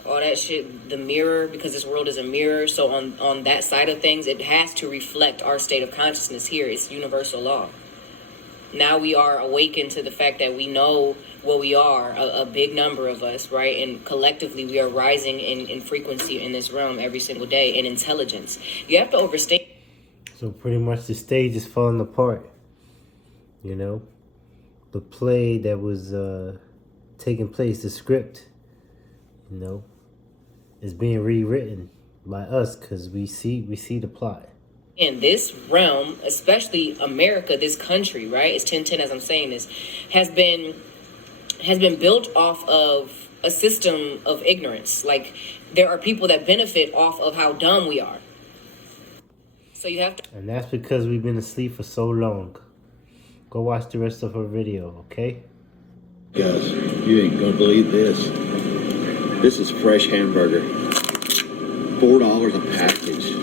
all that shit, the mirror, because this world is a mirror. So on that side of things, it has to reflect our state of consciousness here. It's universal law. Now we are awakened to the fact that we know what we are, a big number of us, right? And collectively, we are rising in frequency in this realm every single day, in intelligence. You have to overstand. So pretty much the stage is falling apart. You know? The play that was taking place, the script, you know, is being rewritten by us because we see the plot. In this realm, especially America, this country, right? It's 1010 as I'm saying this, has been built off of a system of ignorance. Like, there are people that benefit off of how dumb we are. So you have to... And that's because we've been asleep for so long. Go watch the rest of her video, okay? Guys, you ain't gonna believe this. This is fresh hamburger. $4 a package.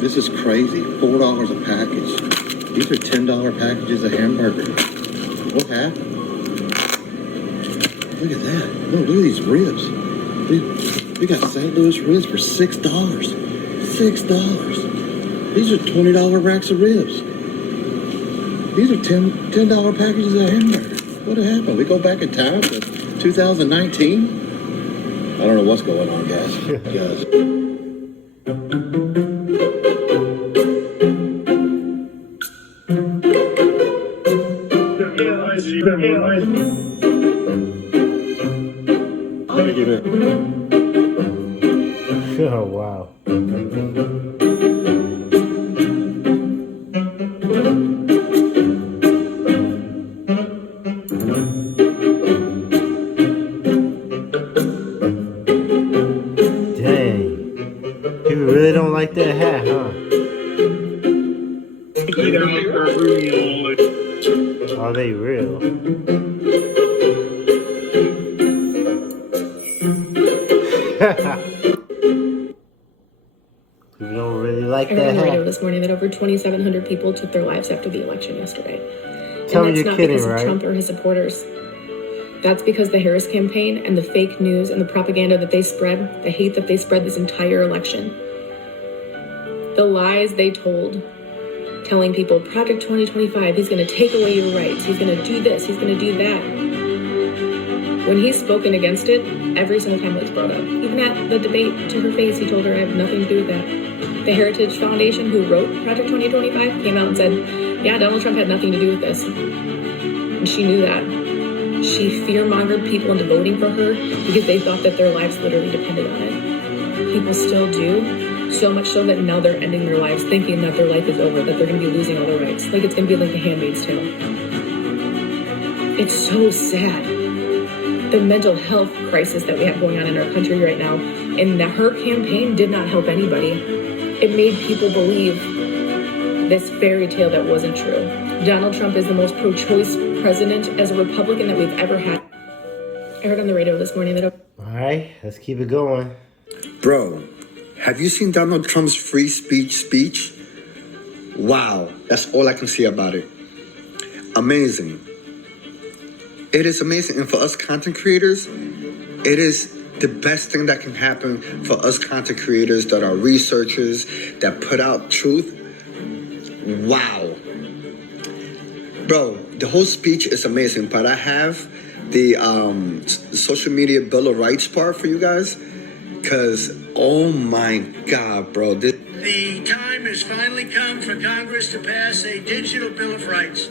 This is crazy. $4 a package. These are $10 packages of hamburger. What happened? Look at that. Look at these ribs. We got St. Louis ribs for $6. $6. These are $20 racks of ribs. These are $10 packages of hamburger. What happened? We go back in time to 2019? I don't know what's going on, guys. Oh, wow. Dang. People really don't like that hat, huh? Are they real? You don't really like I heard that on the radio hat? this morning that over 2,700 people took their lives after the election yesterday. Tell me And that's you're not kidding, because of right? Trump or his supporters. That's because the Harris campaign and the fake news and the propaganda that they spread, the hate that they spread this entire election. The lies they told, telling people, Project 2025, he's going to take away your rights, he's going to do this, he's going to do that. When he's spoken against it, every single time it was brought up. Even at the debate, to her face, he told her, I have nothing to do with that. The Heritage Foundation, who wrote Project 2025, came out and said, yeah, Donald Trump had nothing to do with this. And she knew that. She fear-mongered people into voting for her because they thought that their lives literally depended on it. People still do, so much so that now they're ending their lives thinking that their life is over, that they're going to be losing all their rights. Like it's going to be like The Handmaid's Tale. It's so sad. The mental health crisis that we have going on in our country right now, and that her campaign did not help anybody. It made people believe this fairy tale that wasn't true. Donald Trump is the most pro-choice president as a Republican that we've ever had. I heard on the radio this morning that... All right, let's keep it going. Bro, have you seen Donald Trump's free speech? Wow, that's all I can say about it. Amazing. It is amazing. And for us content creators, it is the best thing that can happen for us content creators that are researchers, that put out truth. Wow. Bro, the whole speech is amazing, but I have the social media Bill of Rights part for you guys, because, oh my God, bro. The time has finally come for Congress to pass a digital Bill of Rights.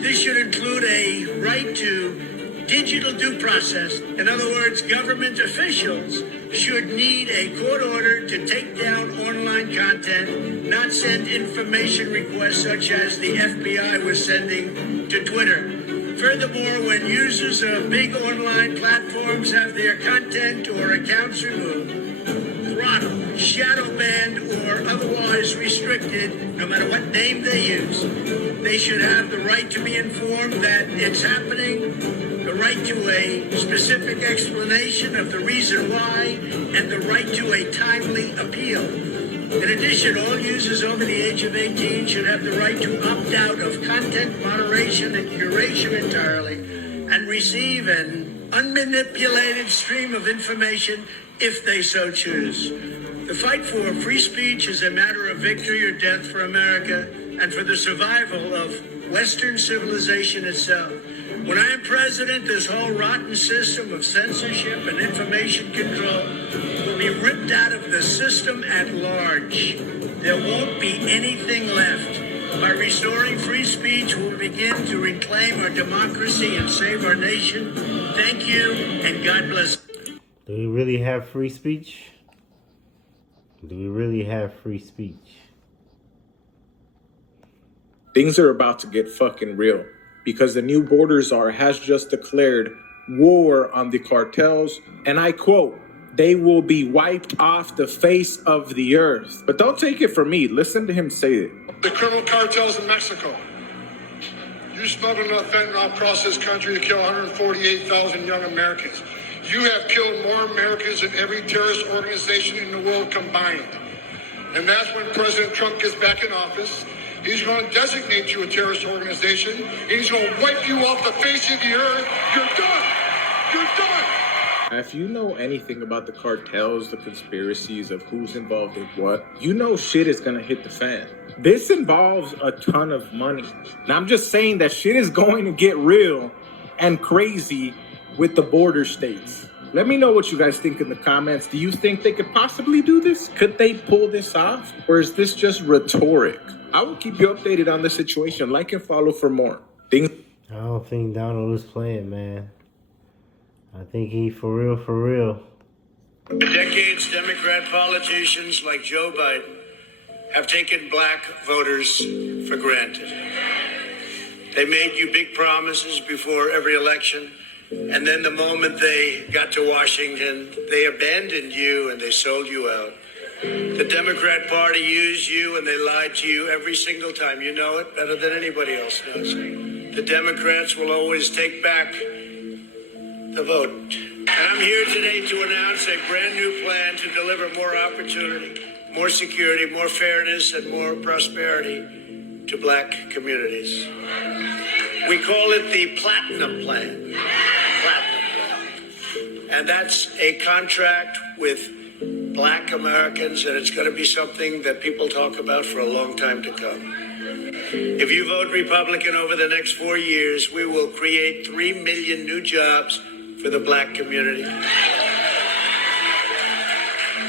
This should include a right to digital due process. In other words, government officials should need a court order to take down online content, not send information requests such as the FBI was sending to Twitter. Furthermore, when users of big online platforms have their content or accounts removed, throttled, shadow banned, or otherwise restricted, no matter what name they use, they should have the right to be informed that it's happening, the right to a specific explanation of the reason why, and the right to a timely appeal. In addition, all users over the age of 18 should have the right to opt out of content moderation and curation entirely and receive an unmanipulated stream of information if they so choose. The fight for free speech is a matter of victory or death for America and for the survival of Western civilization itself. When I am president, this whole rotten system of censorship and information control will be ripped out of the system at large. There won't be anything left. By restoring free speech, we'll begin to reclaim our democracy and save our nation. Thank you, and God bless. Do we really have free speech? Do we really have free speech? Things are about to get fucking real because the new border czar has just declared war on the cartels, and I quote, "They will be wiped off the face of the earth." But don't take it from me. Listen to him say it. The criminal cartels in Mexico. You smuggled enough fentanyl across this country to kill 148,000 young Americans. You have killed more Americans than every terrorist organization in the world combined. And that's when President Trump gets back in office. He's going to designate you a terrorist organization. And he's going to wipe you off the face of the earth. You're done. You're done. If you know anything about the cartels, the conspiracies of who's involved in what, you know shit is gonna hit the fan. This involves a ton of money. Now I'm just saying that shit is going to get real and crazy with the border states. Let me know what you guys think in the comments. Do you think they could possibly do this? Could they pull this off? Or is this just rhetoric? I will keep you updated on the situation. Like and follow for more. I don't think Donald is playing, man. I think he for real, for real. For decades, Democrat politicians like Joe Biden have taken black voters for granted. They made you big promises before every election, and then the moment they got to Washington, they abandoned you and they sold you out. The Democrat Party used you and they lied to you every single time. You know it better than anybody else knows. The Democrats will always take back the vote. And I'm here today to announce a brand new plan to deliver more opportunity, more security, more fairness, and more prosperity to black communities. We call it the Platinum Plan. Platinum Plan. And that's a contract with black Americans, and it's going to be something that people talk about for a long time to come. If you vote Republican over the next 4 years, we will create 3 million new jobs for the black community.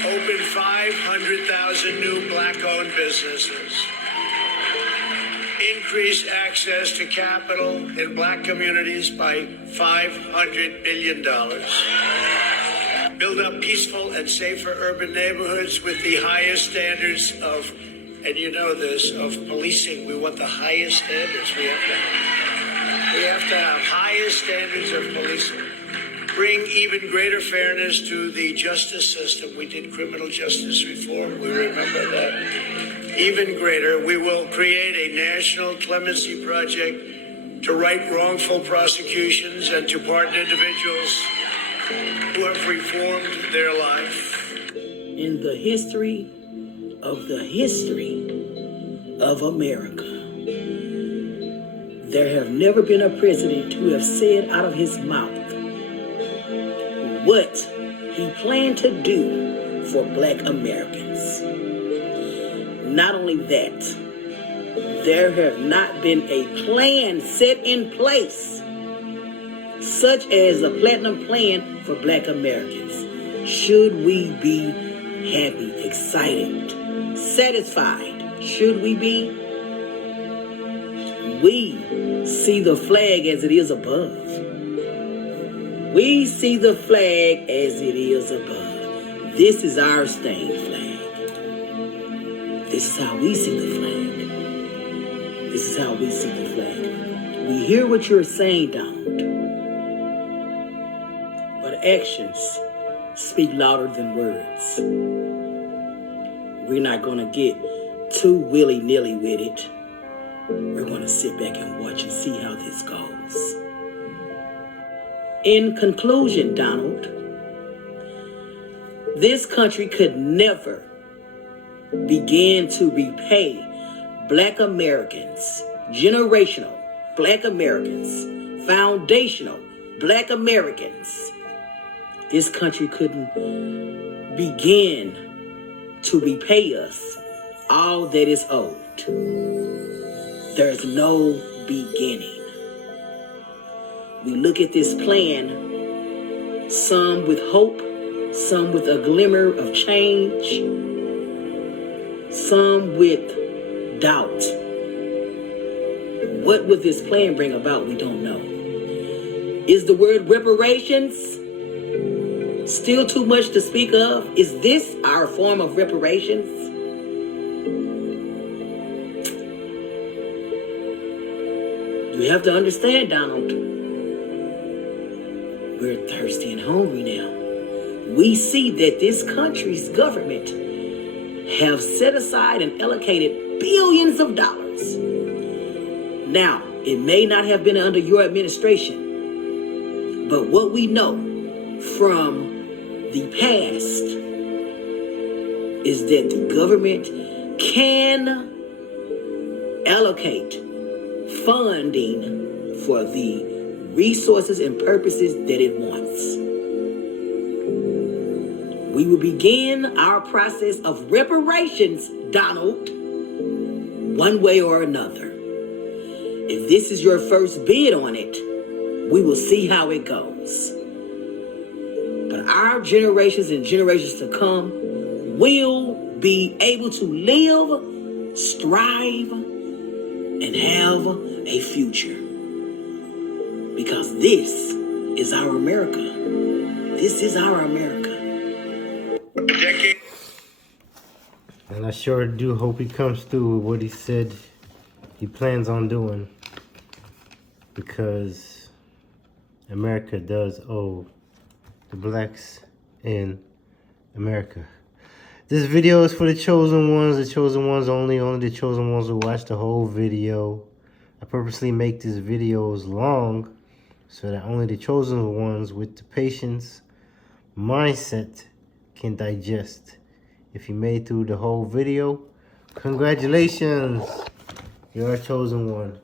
Open 500,000 new black-owned businesses. Increase access to capital in black communities by $500 billion. Build up peaceful and safer urban neighborhoods with the highest standards of, and you know this, of policing. We want the highest standards. We have to have highest standards of policing. Bring even greater fairness to the justice system. We did criminal justice reform. We remember that. Even greater, we will create a national clemency project to right wrongful prosecutions and to pardon individuals who have reformed their life. In the history of America, there have never been a president who have said out of his mouth what he planned to do for black Americans. Not only that, there have not been a plan set in place such as the Platinum Plan for black Americans. Should we be happy, excited, satisfied? Should we be? We see the flag as it is above. We see the flag as it is above. This is our stained flag. This is how we see the flag. This is how we see the flag. We hear what you're saying, Donald. But actions speak louder than words. We're not going to get too willy-nilly with it. We're going to sit back and watch and see how this goes. In conclusion, Donald, this country could never begin to repay black Americans, generational black Americans, foundational black Americans. This country couldn't begin to repay us all that is owed. There's no beginning. We look at this plan, some with hope, some with a glimmer of change, some with doubt. What would this plan bring about? We don't know. Is the word reparations still too much to speak of? Is this our form of reparations? You have to understand, Donald, we're thirsty and hungry now. We see that this country's government have set aside and allocated billions of dollars. Now, it may not have been under your administration, but what we know from the past is that the government can allocate funding for the resources and purposes that it wants. We will begin our process of reparations, Donald, one way or another. If this is your first bid on it, we will see how it goes. But our generations and generations to come will be able to live, strive, and have a future. Because this is our America. This is our America. And I sure do hope he comes through with what he said he plans on doing. Because America does owe the blacks in America. This video is for the chosen ones only the chosen ones will watch the whole video. I purposely make these videos long so that only the chosen ones with the patience, mindset can digest. If you made through the whole video, congratulations, you're a chosen one.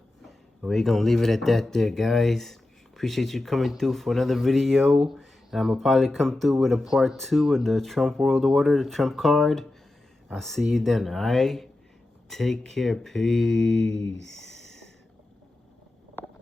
We're gonna leave it at that there, guys. Appreciate you coming through for another video. And I'm gonna probably come through with a part 2 of the Trump World Order, the Trump card. I'll see you then, alright? Take care, peace.